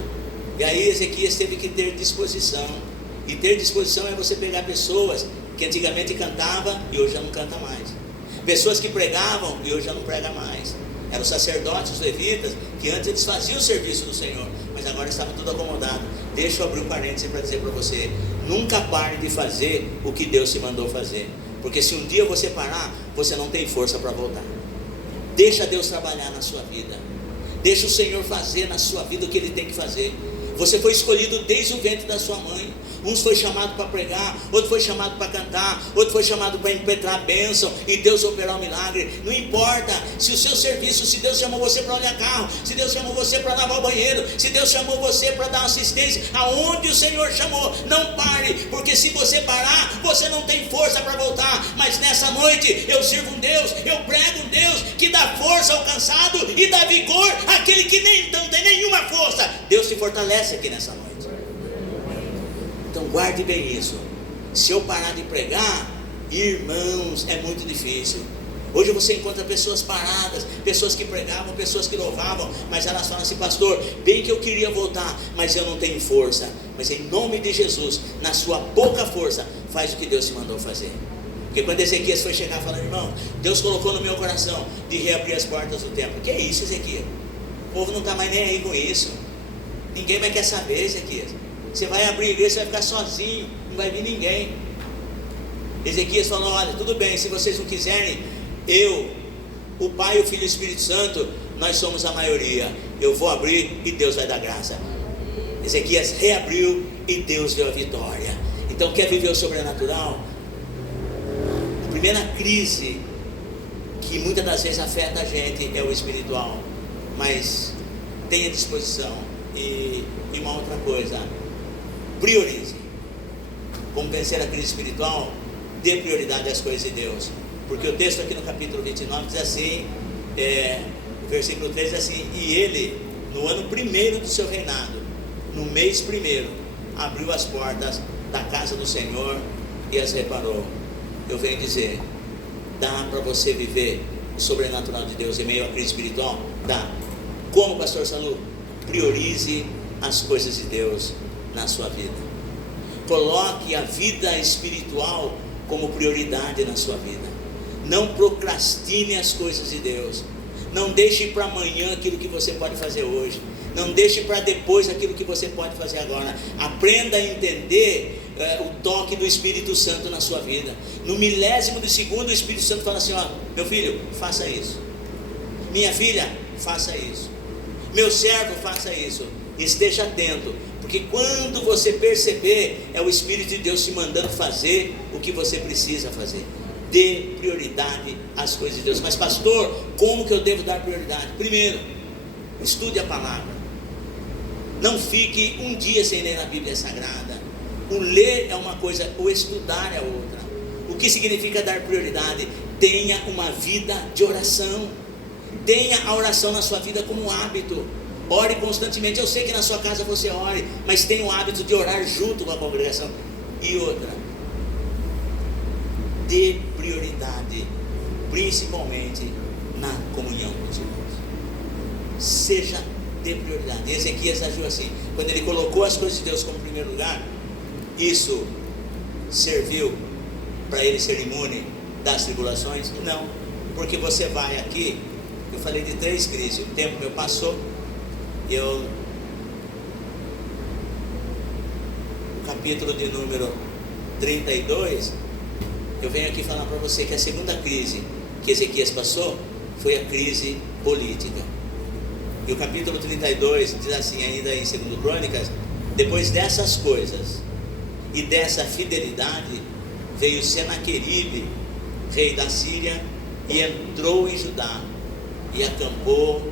e aí Ezequias teve que ter disposição. E ter disposição é você pegar pessoas que antigamente cantavam e hoje já não canta mais, pessoas que pregavam e hoje já não prega mais. Eram os sacerdotes, os levitas, que antes eles faziam o serviço do Senhor, mas agora estava tudo acomodado. Deixa eu abrir um parêntese para dizer para você: nunca pare de fazer o que Deus te mandou fazer, porque se um dia você parar, você não tem força para voltar. Deixa Deus trabalhar na sua vida, deixa o Senhor fazer na sua vida o que Ele tem que fazer. Você foi escolhido desde o ventre da sua mãe. Uns foi chamado para pregar, outro foi chamado para cantar, outro foi chamado para impetrar a bênção e Deus operar o milagre. Não importa se o seu serviço, se Deus chamou você para olhar carro, se Deus chamou você para lavar o banheiro, se Deus chamou você para dar assistência, aonde o Senhor chamou, não pare, porque se você parar, você não tem força para voltar. Mas nessa noite eu sirvo um Deus, eu prego um Deus que dá força ao cansado e dá vigor àquele que não tem nenhuma força. Deus te fortalece aqui nessa noite. Então guarde bem isso. Se eu parar de pregar, irmãos, é muito difícil. Hoje você encontra pessoas paradas, pessoas que pregavam, pessoas que louvavam, mas elas falam assim: pastor, bem que eu queria voltar, mas eu não tenho força. Mas em nome de Jesus, na sua pouca força, faz o que Deus te mandou fazer. Porque quando Ezequias foi chegar falando: irmão, Deus colocou no meu coração de reabrir as portas do templo. Que é isso, Ezequias? O povo não está mais nem aí com isso. Ninguém mais quer saber, Ezequias. Você vai abrir a igreja, você vai ficar sozinho, não vai vir ninguém. Ezequias falou: olha, tudo bem, se vocês não quiserem, eu, o Pai, o Filho e o Espírito Santo, nós somos a maioria. Eu vou abrir e Deus vai dar graça. Ezequias reabriu e Deus deu a vitória. Então, quer viver o sobrenatural? A primeira crise que muitas das vezes afeta a gente é o espiritual. Mas tenha disposição. E uma outra coisa: priorize. Como vencer a crise espiritual? Dê prioridade às coisas de Deus. Porque o texto aqui no capítulo 29 diz assim, versículo 3 diz assim: e ele, no ano primeiro do seu reinado, no mês primeiro, abriu as portas da casa do Senhor e as reparou. Eu venho dizer: dá para você viver o sobrenatural de Deus em meio à crise espiritual? Dá. Como, pastor Salu? Priorize as coisas de Deus na sua vida. Coloque a vida espiritual como prioridade na sua vida. Não procrastine as coisas de Deus. Não deixe para amanhã aquilo que você pode fazer hoje. Não deixe para depois aquilo que você pode fazer agora. Aprenda a entender o toque do Espírito Santo na sua vida. No milésimo de segundo, o Espírito Santo fala assim: ó, meu filho, faça isso. Minha filha, faça isso. Meu servo, faça isso. Esteja atento, porque quando você perceber, é o Espírito de Deus te mandando fazer o que você precisa fazer. Dê prioridade às coisas de Deus. Mas pastor, como que eu devo dar prioridade? Primeiro, estude a palavra. Não fique um dia sem ler a Bíblia Sagrada. O ler é uma coisa, o estudar é outra. O que significa dar prioridade? Tenha uma vida de oração. Tenha a oração na sua vida como um hábito. Ore constantemente. Eu sei que na sua casa você ore, mas tenha o hábito de orar junto com a congregação. E outra, dê prioridade, principalmente na comunhão com os irmãos. Dê prioridade. Ezequias agiu assim. Quando ele colocou as coisas de Deus como primeiro lugar, isso serviu para ele ser imune das tribulações? Não, porque você vai aqui. Eu falei de 3 crises. O tempo meu passou. O capítulo de número 32, eu venho aqui falar para você que a segunda crise que Ezequias passou foi a crise política. E o capítulo 32 diz assim, ainda em 2 Crônicas: depois dessas coisas e dessa fidelidade, veio Senaqueribe, rei da Síria, e entrou em Judá, e acampou,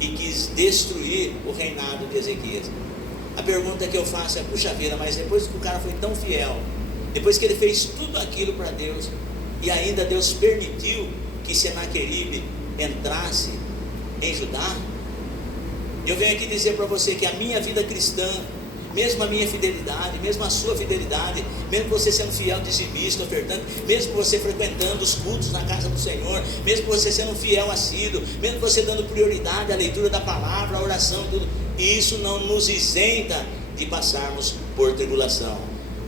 e quis destruir o reinado de Ezequias. A pergunta que eu faço é: puxa vida, mas depois que o cara foi tão fiel, depois que ele fez tudo aquilo para Deus, e ainda Deus permitiu que Senaqueribe entrasse em Judá? Eu venho aqui dizer para você que a minha vida cristã, mesmo a minha fidelidade, mesmo a sua fidelidade, mesmo você sendo fiel, dizimista, ofertante, mesmo você frequentando os cultos na casa do Senhor, mesmo você sendo fiel assíduo, mesmo você dando prioridade à leitura da palavra, à oração, tudo, isso não nos isenta de passarmos por tribulação,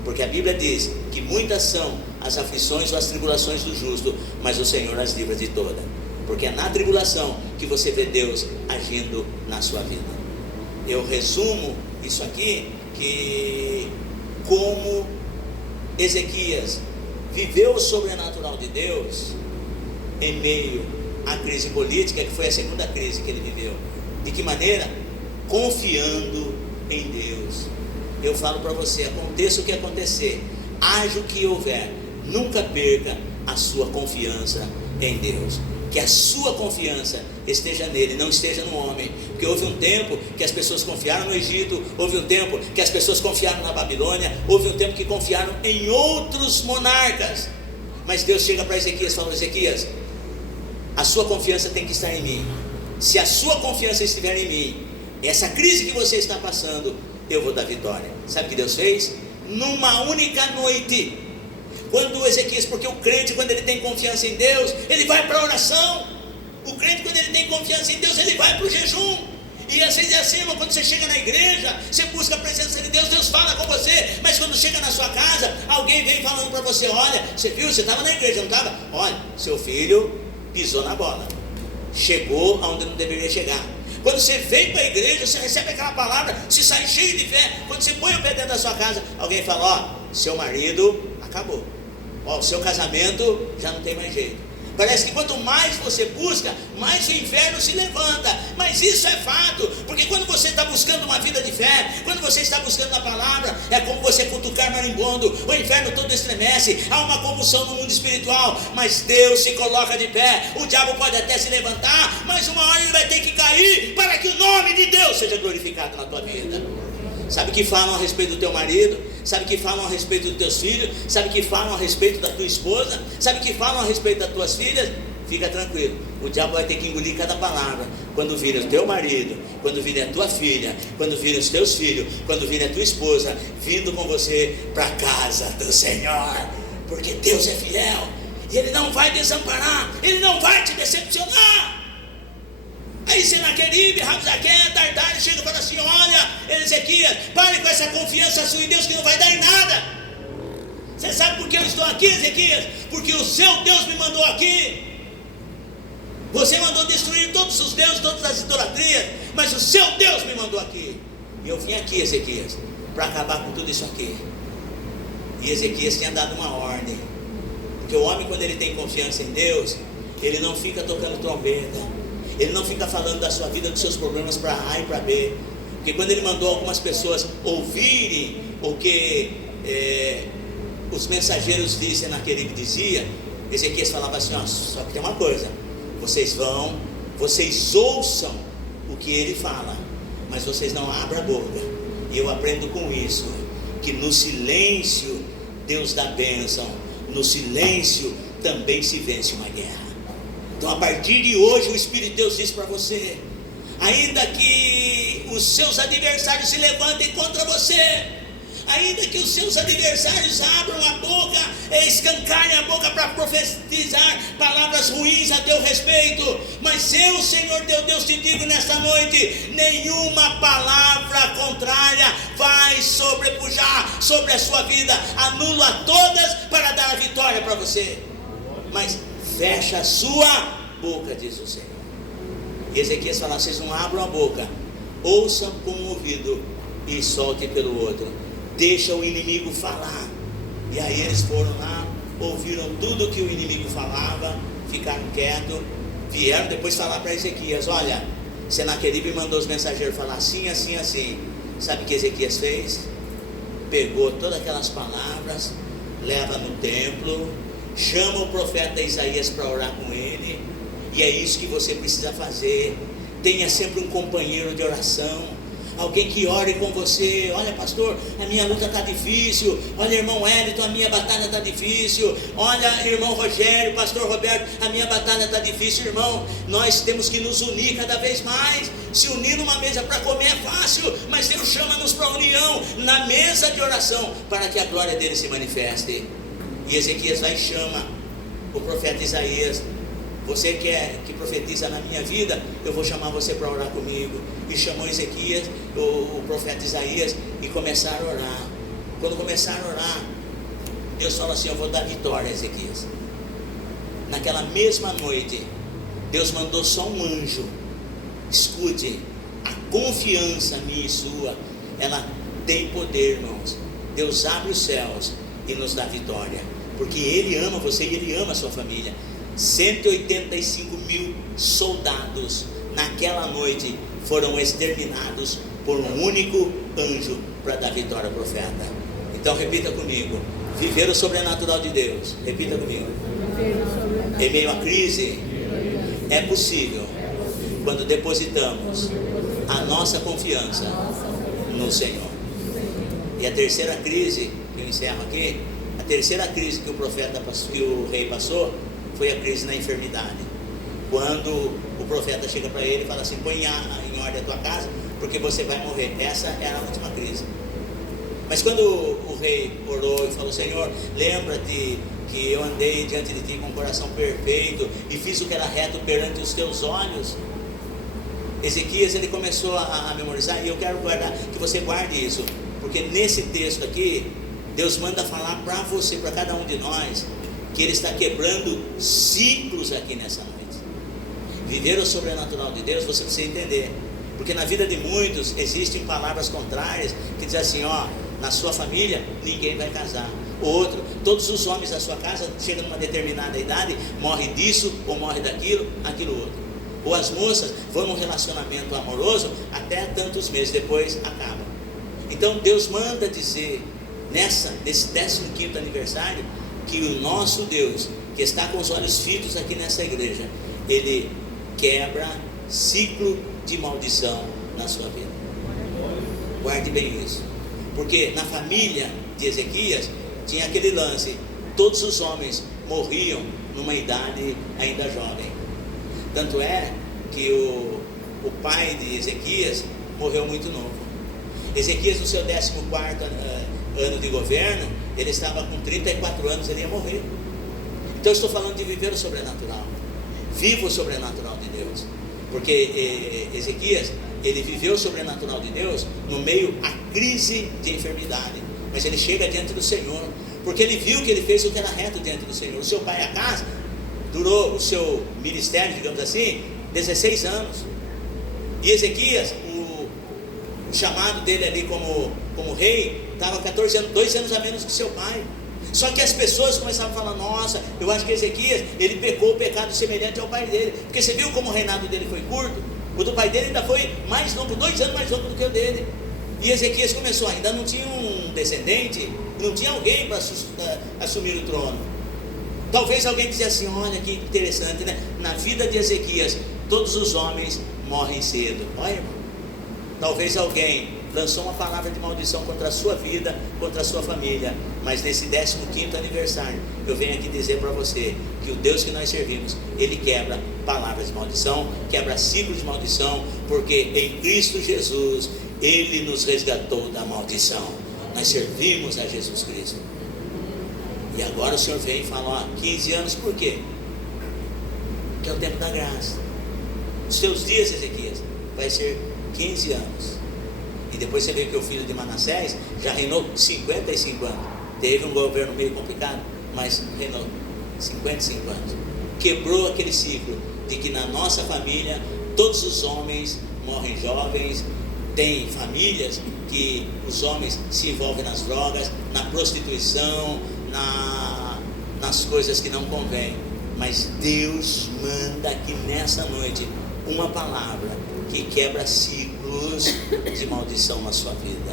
porque a Bíblia diz que muitas são as aflições ou as tribulações do justo, mas o Senhor as livra de toda, porque é na tribulação que você vê Deus agindo na sua vida. Eu resumo isso aqui, que como Ezequias viveu o sobrenatural de Deus em meio à crise política, que foi a segunda crise que ele viveu. De que maneira? Confiando em Deus. Eu falo para você, aconteça o que acontecer, haja o que houver, nunca perca a sua confiança em Deus. Que a sua confiança esteja nele, não esteja no homem. Porque houve um tempo que as pessoas confiaram no Egito, houve um tempo que as pessoas confiaram na Babilônia, houve um tempo que confiaram em outros monarcas. Mas Deus chega para Ezequias e fala: Ezequias, a sua confiança tem que estar em mim. Se a sua confiança estiver em mim, essa crise que você está passando, eu vou dar vitória. Sabe o que Deus fez? Numa única noite, quando Ezequias, porque o crente, quando ele tem confiança em Deus, ele vai para a oração. O crente, quando ele tem confiança em Deus, ele vai para o jejum. E às vezes é assim, irmão, quando você chega na igreja, você busca a presença de Deus, Deus fala com você. Mas quando chega na sua casa, alguém vem falando para você: olha, você viu, você estava na igreja, não estava? Olha, seu filho pisou na bola, chegou aonde não deveria chegar. Quando você vem para a igreja, você recebe aquela palavra, você sai cheio de fé. Quando você põe o pé dentro da sua casa, alguém fala: ó, seu marido acabou, ó, o seu casamento já não tem mais jeito. Parece que quanto mais você busca, mais o inferno se levanta. Mas isso é fato, porque quando você está buscando uma vida de fé, quando você está buscando a palavra, é como você cutucar marimbondo, o inferno todo estremece, há uma convulsão no mundo espiritual, mas Deus se coloca de pé. O diabo pode até se levantar, mas uma hora ele vai ter que cair, para que o nome de Deus seja glorificado na tua vida. Sabe o que falam a respeito do teu marido? Sabe o que falam a respeito dos teus filhos? Sabe o que falam a respeito da tua esposa? Sabe o que falam a respeito das tuas filhas? Fica tranquilo, o diabo vai ter que engolir cada palavra. Quando vir o teu marido, quando vir a tua filha, quando vir os teus filhos, quando vir a tua esposa vindo com você para a casa do Senhor, porque Deus é fiel e Ele não vai desamparar, Ele não vai te decepcionar. Aí Senaqueribe, Rabzaquém, Tartário chega e fala assim: olha, Ezequias, pare com essa confiança sua em Deus, que não vai dar em nada. Você sabe por que eu estou aqui, Ezequias? Porque o seu Deus me mandou aqui. Você mandou destruir todos os deuses, todas as idolatrias, mas o seu Deus me mandou aqui. E eu vim aqui, Ezequias, para acabar com tudo isso aqui. E Ezequias tinha dado uma ordem, porque o homem, quando ele tem confiança em Deus, ele não fica tocando trombeta, ele não fica falando da sua vida, dos seus problemas para A e para B. Porque quando ele mandou algumas pessoas ouvirem o que os mensageiros de Senaqueribe dizia, Ezequias falava assim: ó, só que tem uma coisa, vocês ouçam o que ele fala, mas vocês não abram a boca. E eu aprendo com isso, que no silêncio Deus dá bênção, no silêncio também se vence uma guerra. Então, a partir de hoje, o Espírito de Deus diz para você: ainda que os seus adversários se levantem contra você, ainda que os seus adversários abram a boca, escancarem a boca para profetizar palavras ruins a teu respeito, mas eu, Senhor teu Deus, te digo nesta noite: nenhuma palavra contrária vai sobrepujar sobre a sua vida. Anula todas para dar a vitória para você, mas fecha a sua boca, diz o Senhor. E Ezequias fala: vocês não abram a boca, ouçam com um ouvido e soltem pelo outro, deixa o inimigo falar. E aí eles foram lá, ouviram tudo que o inimigo falava, ficaram quietos, vieram depois falar para Ezequias: olha, Senaqueribe mandou os mensageiros falar assim, assim, assim. Sabe o que Ezequias fez? Pegou todas aquelas palavras, leva no templo, chama o profeta Isaías para orar com ele, e é isso que você precisa fazer. Tenha sempre um companheiro de oração, alguém que ore com você. Olha, pastor, a minha luta está difícil. Olha, irmão Wellington, a minha batalha está difícil. Olha, irmão Rogério, pastor Roberto, a minha batalha está difícil. Irmão, nós temos que nos unir cada vez mais. Se unir numa mesa para comer é fácil, mas Deus chama-nos para a união na mesa de oração, para que a glória dele se manifeste. E Ezequias vai e chama o profeta Isaías. Você que profetiza na minha vida, eu vou chamar você para orar comigo. E chamou Ezequias, o profeta Isaías, e começaram a orar. Quando começaram a orar, Deus falou assim: eu vou dar vitória a Ezequias. Naquela mesma noite, Deus mandou só um anjo. Escute, a confiança minha e sua, ela tem poder, irmãos. Deus abre os céus e nos dá vitória, porque Ele ama você e Ele ama a sua família. 185 mil soldados naquela noite foram exterminados por um único anjo para dar vitória ao profeta. Então repita comigo: viver o sobrenatural de Deus. Repita comigo: em meio à crise é possível quando depositamos a nossa confiança no Senhor. E a terceira crise, que eu encerro aqui, a terceira crise que o rei passou foi a crise na enfermidade. Quando o profeta chega para ele e fala assim: põe em ordem a tua casa, porque você vai morrer. Essa era a última crise. Mas quando o rei orou e falou: Senhor, lembra-te que eu andei diante de ti com um coração perfeito e fiz o que era reto perante os teus olhos. Ezequias, ele começou a memorizar, e eu quero que você guarde isso, porque nesse texto aqui, Deus manda falar para você, para cada um de nós, que Ele está quebrando ciclos aqui nessa noite. Viver o sobrenatural de Deus, você precisa entender, porque na vida de muitos existem palavras contrárias que dizem assim: ó, na sua família ninguém vai casar. Outro, todos os homens da sua casa chegam numa determinada idade, morre disso ou morre daquilo, aquilo outro. Ou as moças vão num relacionamento amoroso até tantos meses, depois acaba. Então Deus manda dizer nesse 15º aniversário que o nosso Deus, que está com os olhos fitos aqui nessa igreja, Ele quebra ciclo de maldição na sua vida. Guarde bem isso, porque na família de Ezequias tinha aquele lance: todos os homens morriam numa idade ainda jovem. Tanto é que o pai de Ezequias morreu muito novo. Ezequias, no seu 14º ano de governo, ele estava com 34 anos, ele ia morrer. Então eu estou falando de viver o sobrenatural. Viva o sobrenatural de Deus, porque Ezequias, ele viveu o sobrenatural de Deus no meio à crise de enfermidade, mas ele chega diante do Senhor, porque ele viu que ele fez o que era reto diante do Senhor. O seu pai Acaz durou o seu ministério, digamos assim, 16 anos, e Ezequias, o chamado dele ali como rei, estava 14 anos, 2 anos a menos que seu pai. Só que as pessoas começavam a falar: nossa, eu acho que Ezequias, ele pecou o pecado semelhante ao pai dele, porque você viu como o reinado dele foi curto? O do pai dele ainda foi mais longo, 2 anos mais longo do que o dele. E Ezequias começou, ainda não tinha um descendente, não tinha alguém para assumir o trono. Talvez alguém dissesse assim: olha que interessante, né? Na vida de Ezequias, todos os homens morrem cedo. Olha, irmão, talvez alguém lançou uma palavra de maldição contra a sua vida, contra a sua família, mas nesse 15º aniversário, eu venho aqui dizer para você que o Deus que nós servimos, Ele quebra palavras de maldição, quebra ciclos de maldição, porque em Cristo Jesus, Ele nos resgatou da maldição. Nós servimos a Jesus Cristo. E agora o Senhor vem e fala: ó, 15 anos, por quê? Porque é o tempo da graça. Os seus dias, Ezequias, vai ser 15 anos. E depois você vê que o filho de Manassés já reinou 55 anos. Teve um governo meio complicado, mas reinou 55 anos. Quebrou aquele ciclo de que na nossa família todos os homens morrem jovens. Tem famílias que os homens se envolvem nas drogas, na prostituição, nas coisas que não convêm. Mas Deus manda aqui nessa noite uma palavra que quebra ciclos de maldição na sua vida.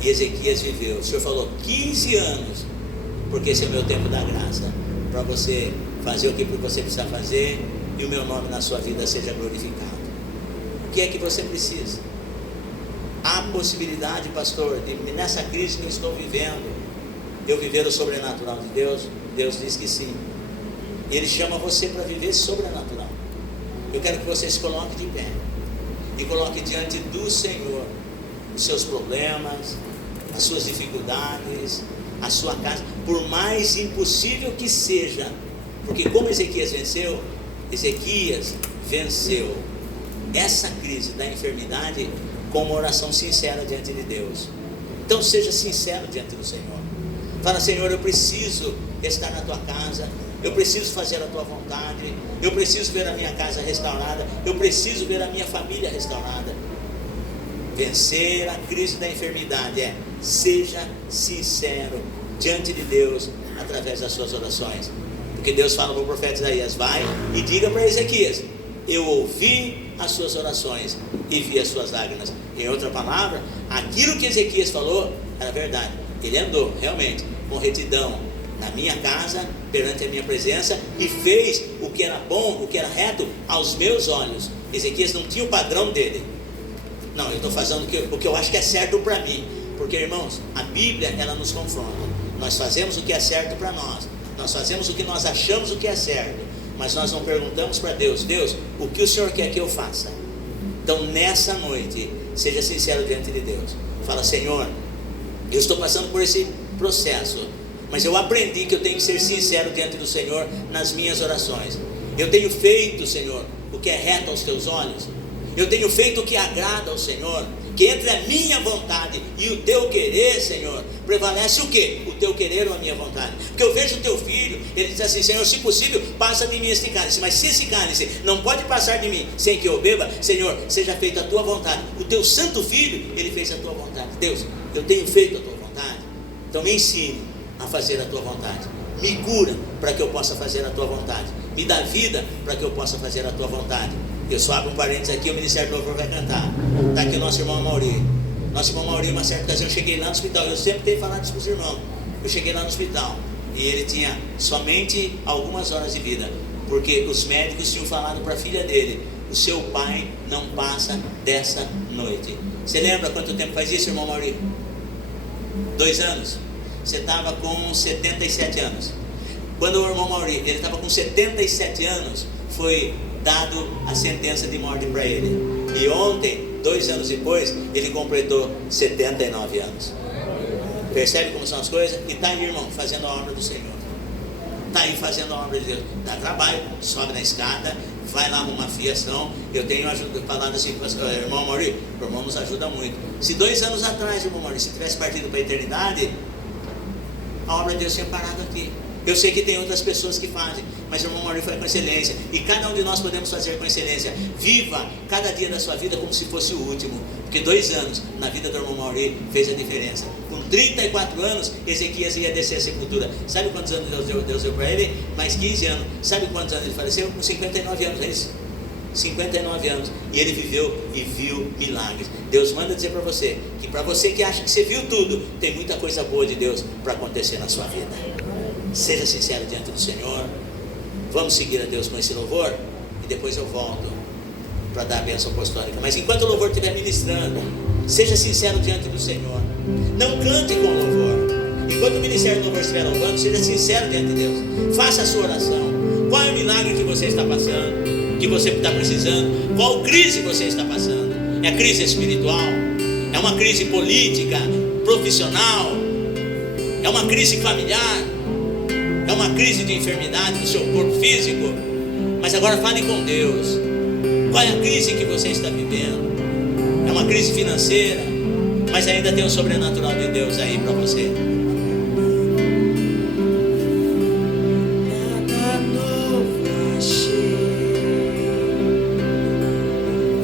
E Ezequias viveu. O Senhor falou 15 anos, porque esse é o meu tempo da graça. para você fazer o que você precisa fazer e o meu nome na sua vida seja glorificado. O que é que você precisa? Há possibilidade, pastor, de nessa crise que eu estou vivendo, eu viver o sobrenatural de Deus? Deus diz que sim. E Ele chama você para viver sobrenatural. Eu quero que você se coloque de pé e coloque diante do Senhor os seus problemas, as suas dificuldades, a sua casa, por mais impossível que seja, porque como Ezequias venceu, Ezequias venceu essa crise da enfermidade com uma oração sincera diante de Deus. Então seja sincero diante do Senhor. Fala: Senhor, eu preciso estar na tua casa, eu preciso fazer a tua vontade, eu preciso ver a minha casa restaurada, eu preciso ver a minha família restaurada. Vencer a crise da enfermidade seja sincero diante de Deus através das suas orações. Porque Deus fala para o profeta Isaías: vai e diga para Ezequias: eu ouvi as suas orações e vi as suas lágrimas. Em outra palavra, aquilo que Ezequias falou era verdade. Ele andou realmente com retidão na minha casa, perante a minha presença, e fez o que era bom, o que era reto aos meus olhos. Ezequias não tinha o padrão dele. Não, eu estou fazendo o que eu acho que é certo para mim. Porque, irmãos, a Bíblia, ela nos confronta. Nós fazemos o que é certo para nós, nós fazemos o que nós achamos o que é certo, mas nós não perguntamos para Deus: Deus, o que o Senhor quer que eu faça? Então nessa noite, seja sincero diante de Deus. Fala: Senhor, eu estou passando por esse processo, mas eu aprendi que eu tenho que ser sincero diante do Senhor nas minhas orações. Eu tenho feito, Senhor, o que é reto aos teus olhos. Eu tenho feito o que agrada ao Senhor. Que entre a minha vontade e o teu querer, Senhor, prevalece o quê? O teu querer ou a minha vontade? Porque eu vejo o teu filho, ele diz assim: Senhor, se possível, passa de mim este cálice. Mas se esse cálice não pode passar de mim sem que eu beba, Senhor, seja feita a tua vontade. O teu santo filho, ele fez a tua vontade. Deus, eu tenho feito a tua vontade, então me ensine a fazer a tua vontade. Me cura para que eu possa fazer a tua vontade. Me dá vida para que eu possa fazer a tua vontade. Eu só abro um parênteses aqui, o Ministério do Louvor vai cantar. Está aqui o nosso irmão Mauri. Nosso irmão Mauri, uma certa ocasião, eu cheguei lá no hospital. Eu sempre tenho falado isso para os irmãos. Eu cheguei lá no hospital e ele tinha somente algumas horas de vida, porque os médicos tinham falado para a filha dele: o seu pai não passa dessa noite. Você lembra quanto tempo faz isso, irmão Mauri? 2 anos. Você estava com 77 anos. Quando o irmão Mauri, ele estava com 77 anos, foi dado a sentença de morte para ele. E ontem, 2 anos depois, ele completou 79 anos. Percebe como são as coisas? E está aí, irmão, fazendo a obra do Senhor. Está aí fazendo a obra de Deus. Dá trabalho, sobe na escada, vai lá arrumar fiação. Eu tenho falado assim: irmão Mauri, o irmão nos ajuda muito. Se 2 anos atrás, irmão Mauri, se tivesse partido para a eternidade, a obra de Deus tinha parado aqui. Eu sei que tem outras pessoas que fazem, mas o irmão Mauri foi com excelência, e cada um de nós podemos fazer com excelência. Viva cada dia da sua vida como se fosse o último, porque 2 anos na vida do irmão Mauri fez a diferença. Com 34 anos, Ezequias ia descer a sepultura. Sabe quantos anos Deus deu para ele? Mais 15 anos. Sabe quantos anos ele faleceu? Com 59 anos, é isso? 59 anos, e ele viveu e viu milagres. Deus manda dizer para você, que para você que acha que você viu tudo, tem muita coisa boa de Deus para acontecer na sua vida. Seja sincero diante do Senhor. Vamos seguir a Deus com esse louvor, e depois eu volto para dar a bênção apostólica. Mas enquanto o louvor estiver ministrando, seja sincero diante do Senhor. Não cante com louvor. Enquanto o ministério do louvor estiver louvando, seja sincero diante de Deus. Faça a sua oração. Qual é o milagre que você está passando, que você está precisando? Qual crise você está passando? É crise espiritual? É uma crise política, profissional? É uma crise familiar? É uma crise de enfermidade no seu corpo físico? Mas agora fale com Deus. Qual é a crise que você está vivendo? É uma crise financeira, mas ainda tem o sobrenatural de Deus aí para você. Nada novo achei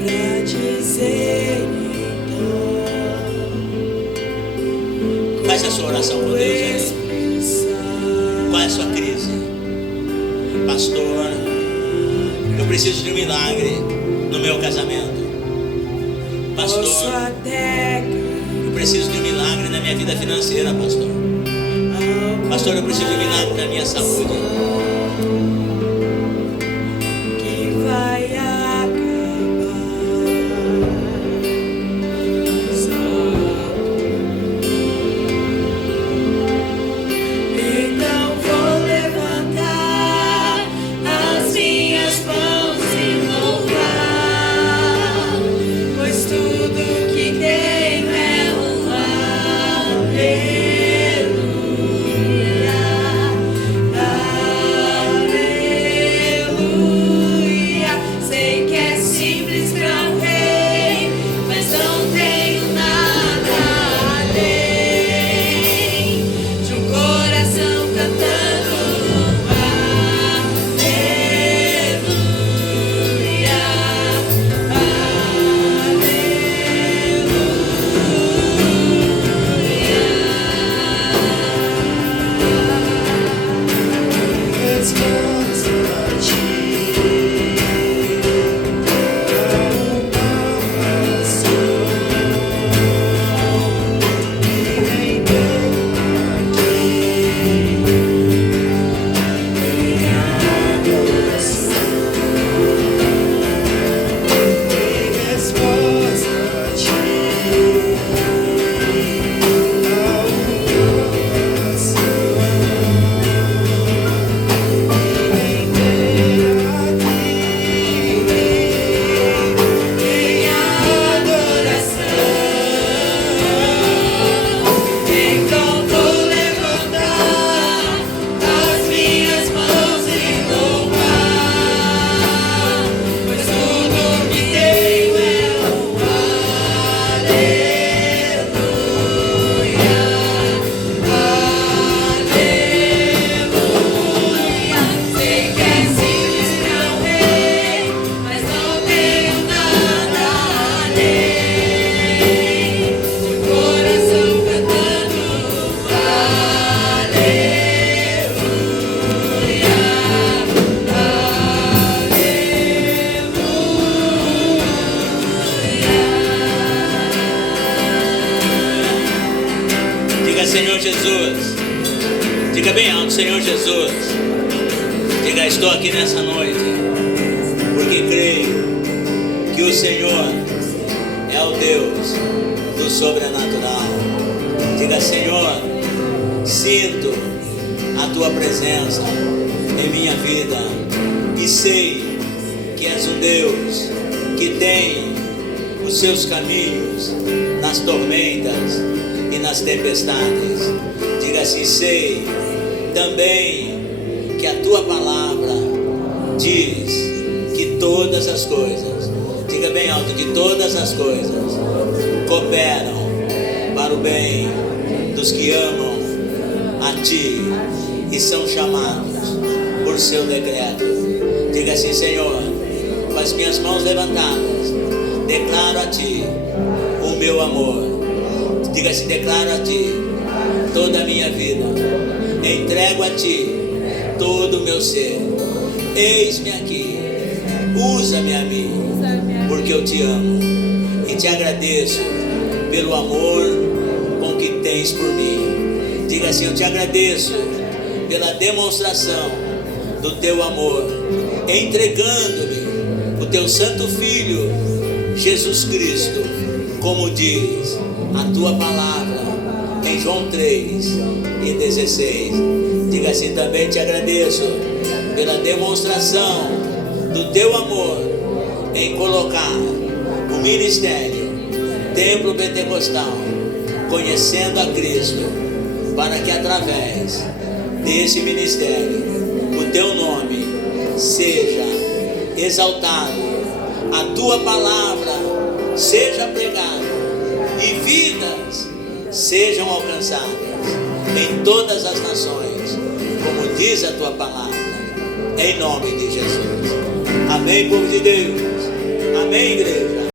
pra dizer então. Faz a sua oração com Deus aí. Qual é a sua crise? Pastor, eu preciso de um milagre no meu casamento. Pastor, eu preciso de um milagre na minha vida financeira, pastor. Pastor, eu preciso de um milagre na minha saúde. Senhor Jesus. Diga bem alto, Senhor Jesus. Diga, estou aqui nessa noite, porque creio que o Senhor é o Deus do sobrenatural. Diga, Senhor, sinto a tua presença em minha vida e sei que és um Deus que tem os seus caminhos nas tormentas e nas tempestades. Diga assim, sei também que a tua palavra diz que todas as coisas, diga bem alto, que todas as coisas cooperam para o bem dos que amam a ti e são chamados por seu decreto. Diga assim, Senhor, com as minhas mãos levantadas, declaro a ti o meu amor. Diga assim, declaro a ti toda a minha vida, entrego a ti todo o meu ser. Eis-me aqui, usa-me a mim, porque eu te amo e te agradeço pelo amor com que tens por mim. Diga assim, eu te agradeço pela demonstração do teu amor, entregando-me o teu santo Filho, Jesus Cristo, como diz a tua palavra em João 3:16. Diga assim, também te agradeço pela demonstração do teu amor em colocar o ministério Templo Pentecostal conhecendo a Cristo, para que através desse ministério o teu nome seja exaltado, a tua palavra seja pregada e vidas sejam alcançadas em todas as nações, como diz a tua palavra, em nome de Jesus. Amém, povo de Deus. Amém, igreja.